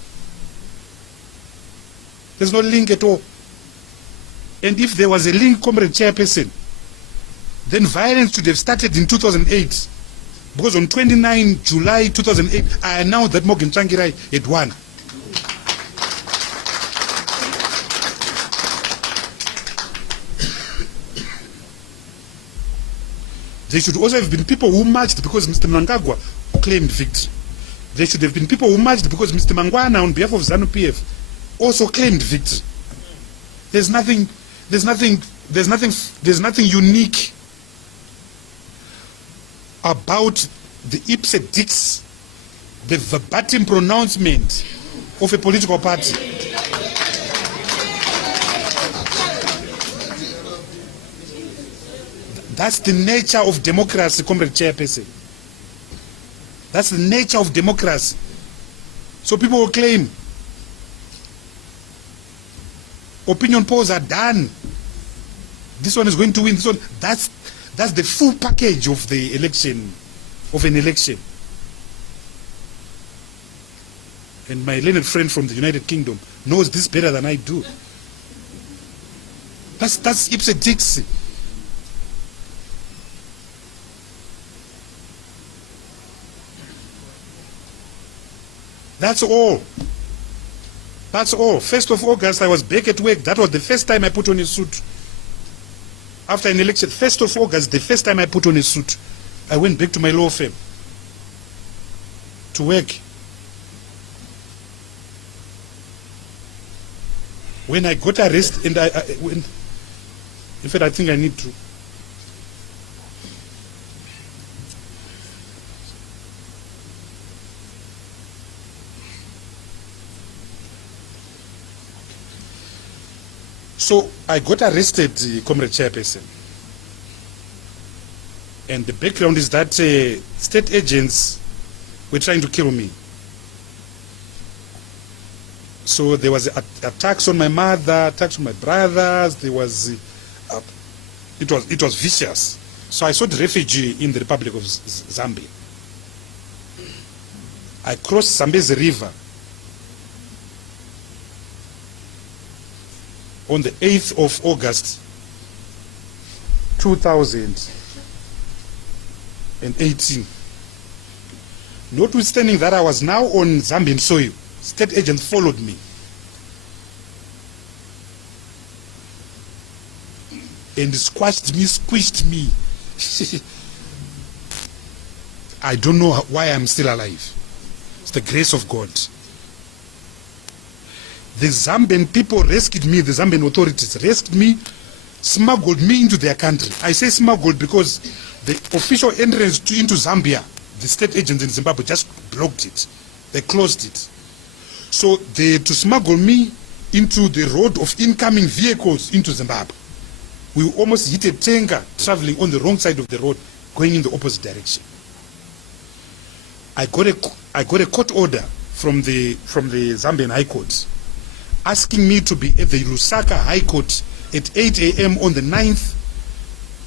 There's no link at all. And if there was a link, Comrade Chairperson, then violence should have started in 2008. Because on 29 July 2008, I announced that Morgan Tsvangirai had won. There should also have been people who marched because Mr. Mnangagwa claimed victory. There should have been people who marched because Mr. Mangwana, on behalf of ZANU-PF, also claimed victory. There's nothing unique about the ipse dix, the verbatim pronouncement of a political party. That's the nature of democracy, Comrade Chairperson. That's the nature of democracy. So people will claim opinion polls are done. This one is going to win. This one. That's the full package of the election, of an election. And my learned friend from the United Kingdom knows this better than I do. That's ipse dixi. That's all. That's all. 1st of August, I was back at work. That was the first time I put on a suit. After an election, 1st of August, the first time I put on a suit, I went back to my law firm to work. When I got arrested, and in fact, I think I need to. So I got arrested, Comrade Chairperson. And the background is that state agents were trying to kill me. So there was attacks on my mother, attacks on my brothers. There was, it was vicious. So I sought refuge in the Republic of Zambia. I crossed Zambezi River on the 8th of August 2018. Notwithstanding that I was now on Zambian soil, state agents followed me. And squashed me, squished me. I don't know why I'm still alive. It's the grace of God. The Zambian people rescued me, the Zambian authorities rescued me, smuggled me into their country. I say smuggled because the official entrance into Zambia, the state agents in Zimbabwe just blocked it. They closed it. So they to smuggle me into the road of incoming vehicles into Zimbabwe. We almost hit a tanker traveling on the wrong side of the road, going in the opposite direction. I got a court order from the Zambian High Court asking me to be at the Lusaka High Court at 8 a.m. on the 9th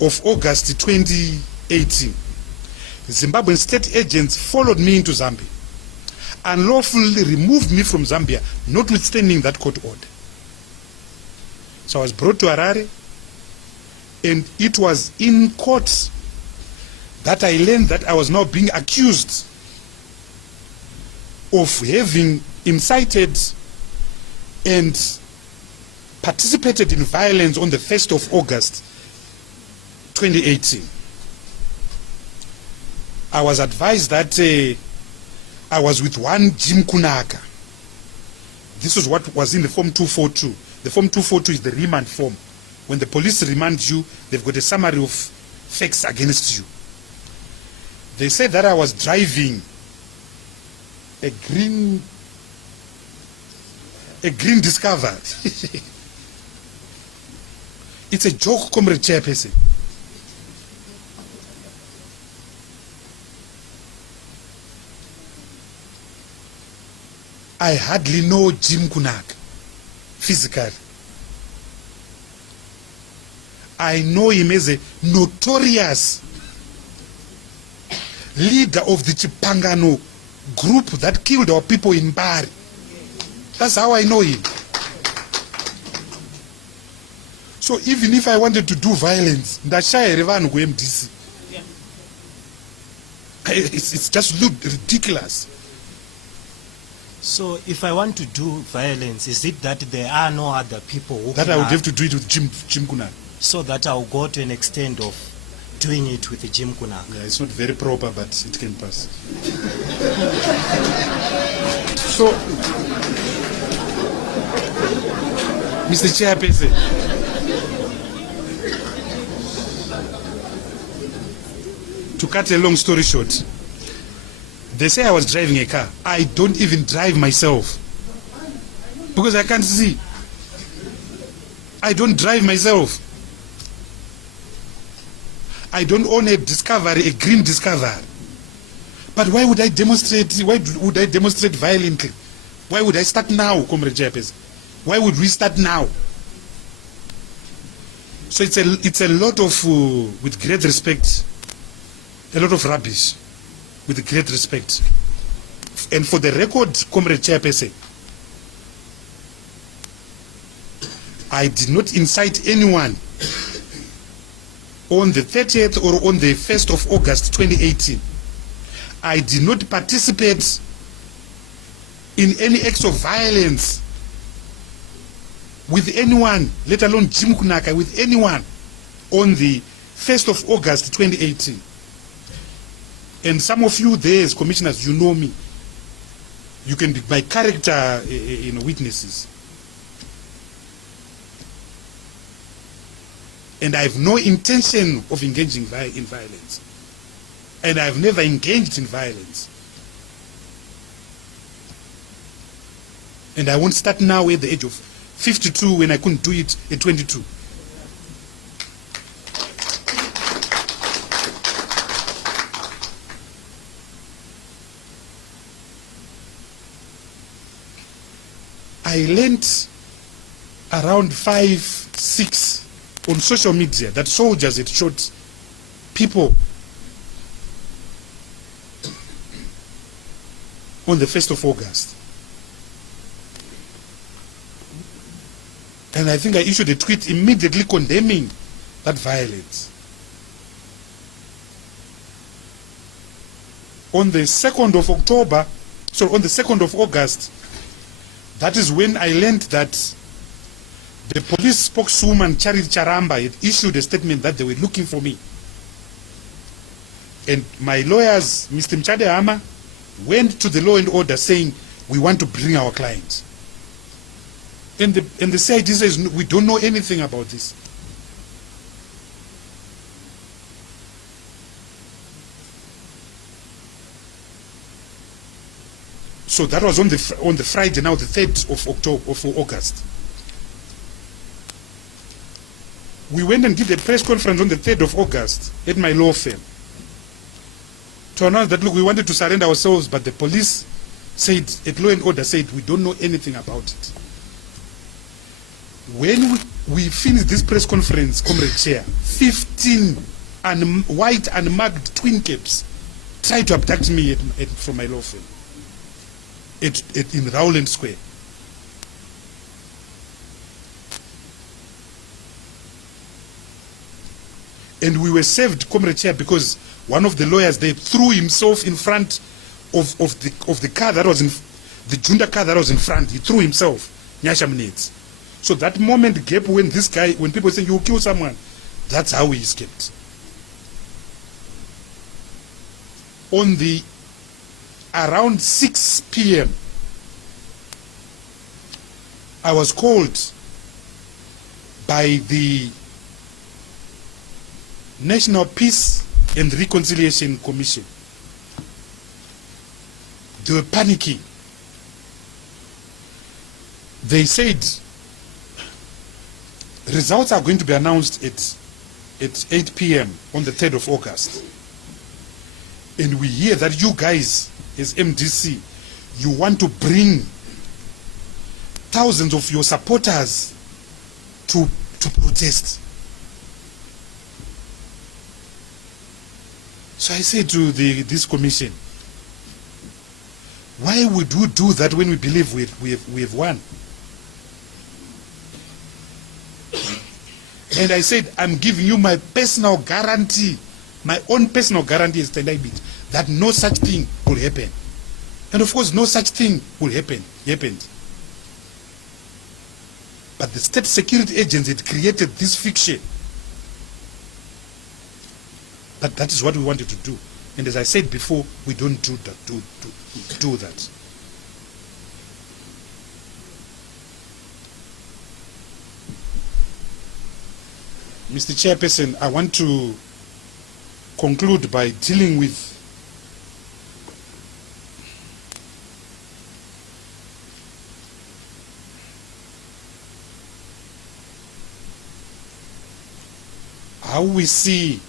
of August 2018. Zimbabwean state agents followed me into Zambia, unlawfully removed me from Zambia, notwithstanding that court order. So I was brought to Harare, and it was in court that I learned that I was now being accused of having incited and participated in violence on the 1st of August 2018. I was advised that I was with one Jim Kunaka. This is what was in the Form 242. The Form 242 is the remand form. When the police remand you, they've got a summary of facts against you. They said that I was driving a green Discovery. It's a joke, Comrade Chairperson. I hardly know Jim Kunak physically. I know him as a notorious leader of the Chipangano group that killed our people in Bari. That's how I know him. So even if I wanted to do violence, MDC. It's just looked ridiculous. So if I want to do violence, is it that there are no other people who That I would have to do it with Jim Kunak. So that I'll go to an extent of doing it with Jim Kunak? Yeah, it's not very proper, but it can pass. So, Mr. Chairperson, to cut a long story short, they say I was driving a car. I don't even drive myself because I can't see. I don't drive myself. I don't own a Discovery, a green Discovery. But why would I demonstrate? Why would I demonstrate violently? Why would I start now, Comrade Chairperson? Why would we start now? So it's a lot of, with great respect, a lot of rubbish, with great respect. And for the record, Comrade Chairperson, I did not incite anyone on the 30th or on the 1st of August 2018. I did not participate in any acts of violence with anyone, let alone Jim Kunaka, with anyone on the 1st of August 2018. And some of you there as commissioners, you know me. You can be my character witnesses. And I have no intention of engaging in violence. And I have never engaged in violence. And I won't start now at the age of 52 when I couldn't do it at 22. I learned around 5, 6 on social media that soldiers had shot people on the 1st of August. And I think I issued a tweet immediately condemning that violence. On the 2nd of October, so on the 2nd of August, that is when I learned that the police spokeswoman, Charity Charamba, had issued a statement that they were looking for me. And my lawyers, Mr. Mchadehama, went to the law and order saying, we want to bring our clients. And the CID says, we don't know anything about this. So that was on the Friday, now the 3rd of August. We went and did a press conference on the 3rd of August at my law firm. to announce that, look, we wanted to surrender ourselves, but the police said, at law and order said, we don't know anything about it. When we finished this press conference, Comrade Chair, 15 white unmarked twin caps tried to abduct me from my law firm in Rowland Square. And we were saved, Comrade Chair, because one of the lawyers, they threw himself in front of the car that was in the Junda car that was in front. He threw himself. Nyasha Mnetsi. So that moment gap when this guy, when people say you kill someone, that's how he escaped. On the around 6 p.m., I was called by the National Peace and Reconciliation Commission. They were panicking. They said results are going to be announced at 8 p.m. on the 3rd of August. And we hear that you guys, as MDC, you want to bring thousands of your supporters to protest. So I said to this commission, why would we do that when we believe we have won? And I said, I'm giving you my personal guarantee, my own personal guarantee as TENDAI BITI, that no such thing will happen. And of course, no such thing will happened. But the state security agents had created this fiction. But that is what we wanted to do. And as I said before, we don't do that. Mr. Chairperson, I want to conclude by dealing with how we see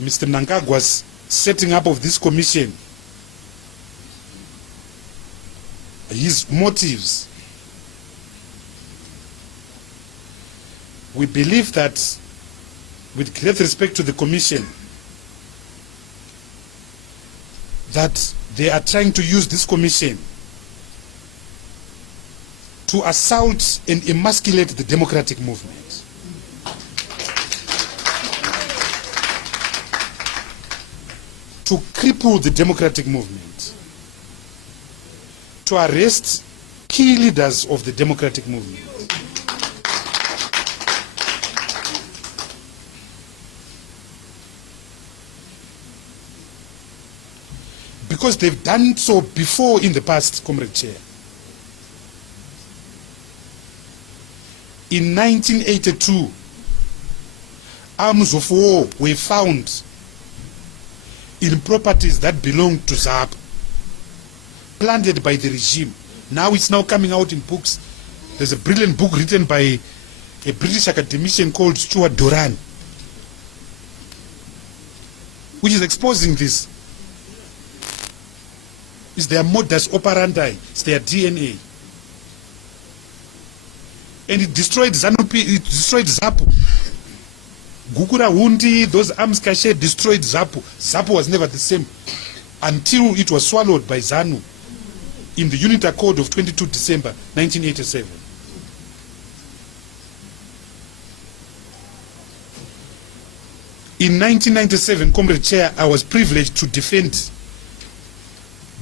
Mr. Mnangagwa's setting up of this commission, his motives. We believe that, with great respect to the commission, that they are trying to use this commission to assault and emasculate the democratic movement. To cripple the democratic movement. To arrest key leaders of the democratic movement. Because they've done so before in the past, Comrade Chair. In 1982, arms of war were found in properties that belonged to ZAP, planted by the regime. Now it's now coming out in books. There's a brilliant book written by a British academician called Stuart Doran, which is exposing this. It's their modus operandi, it's their DNA. And it destroyed ZANU-PF, it destroyed ZAPU. Gukura Hundi, those arms cache destroyed ZAPU. ZAPU was never the same until it was swallowed by ZANU in the Unit Accord of 22 December 1987. In 1997, Comrade Chair, I was privileged to defend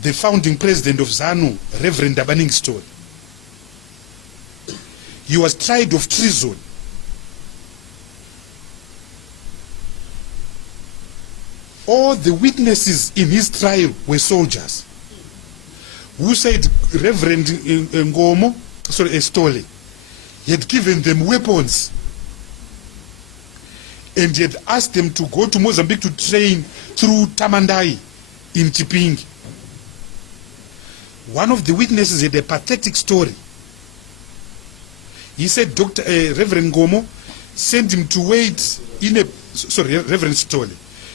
the founding president of ZANU, Reverend Dabaning Stone. He was tried of treason. All the witnesses in his trial were soldiers who said Reverend Estole, he had given them weapons and he had asked them to go to Mozambique to train through Tamandai in Chipinge. One of the witnesses had a pathetic story. He said Reverend Ngomo sent him to wait in a, Reverend Stole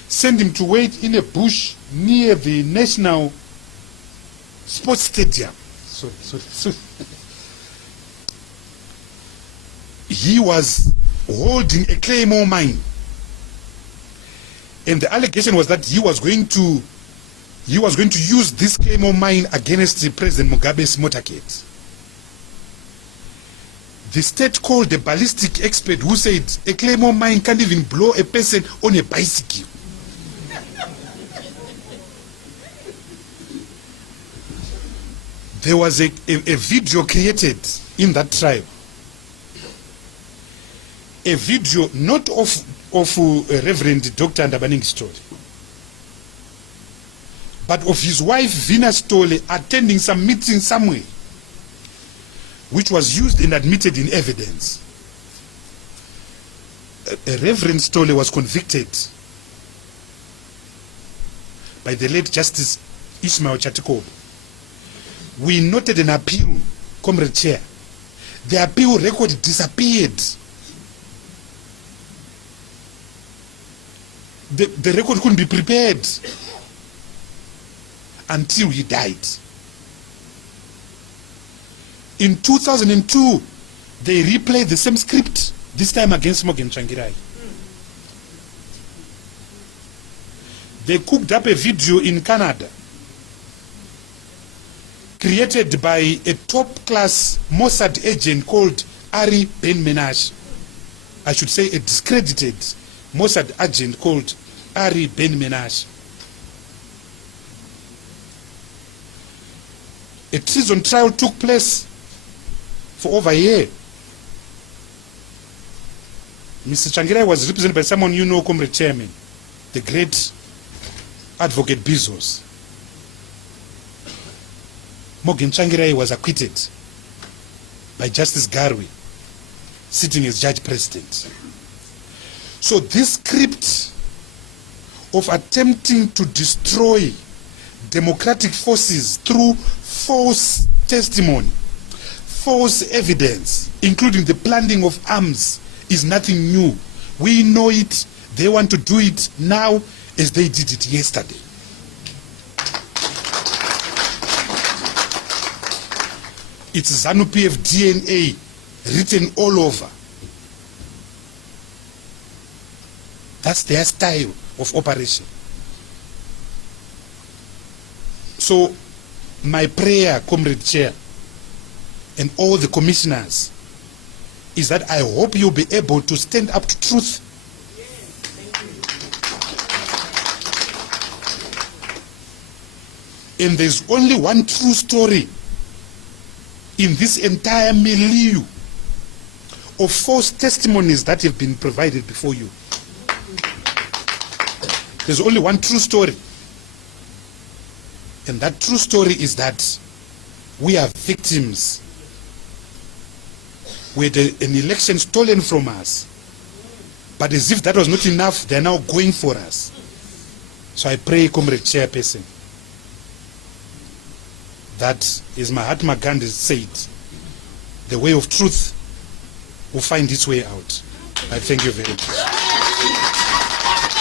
sent him to wait in a bush near the National Sports Stadium. Sorry. He was holding a claymore mine. And the allegation was that he was going to use this claymore mine against the President Mugabe's motorcade. The state called a ballistic expert who said a claymore mine can't even blow a person on a bicycle. There was a video created in that tribe. A video not of Reverend Dr. Ndabaning's story, but of his wife Vina Stole attending some meeting somewhere, which was used and admitted in evidence. Reverend Stole was convicted by the late Justice Ishmael Chatikob. We noted an appeal, Comrade Chair. The appeal record disappeared. The record couldn't be prepared until he died. In 2002, they replayed the same script, this time against Morgan Changirai. They cooked up a video in Canada, created by a top-class Mossad agent called Ari Ben Menashe. I should say a discredited Mossad agent called Ari Ben Menashe. A treason trial took place for over a year. Mr. Changirai was represented by someone you know, Comrade Chairman, the great Advocate Bezos. Morgan Changirai was acquitted by Justice Garwe, sitting as Judge President. So this script of attempting to destroy democratic forces through false testimony, false evidence, including the planting of arms, is nothing new. We know it. They want to do it now as they did it yesterday. It's ZANU-PF DNA written all over. That's their style of operation. So my prayer, Comrade Chair, and all the commissioners, is that I hope you'll be able to stand up to truth. And there's only one true story in this entire milieu of false testimonies that have been provided before you. There's only one true story. And that true story is that we are victims. We had an election stolen from us. But as if that was not enough, they're now going for us. So I pray, Comrade Chairperson, that, as Mahatma Gandhi said, the way of truth will find its way out. I thank you very much.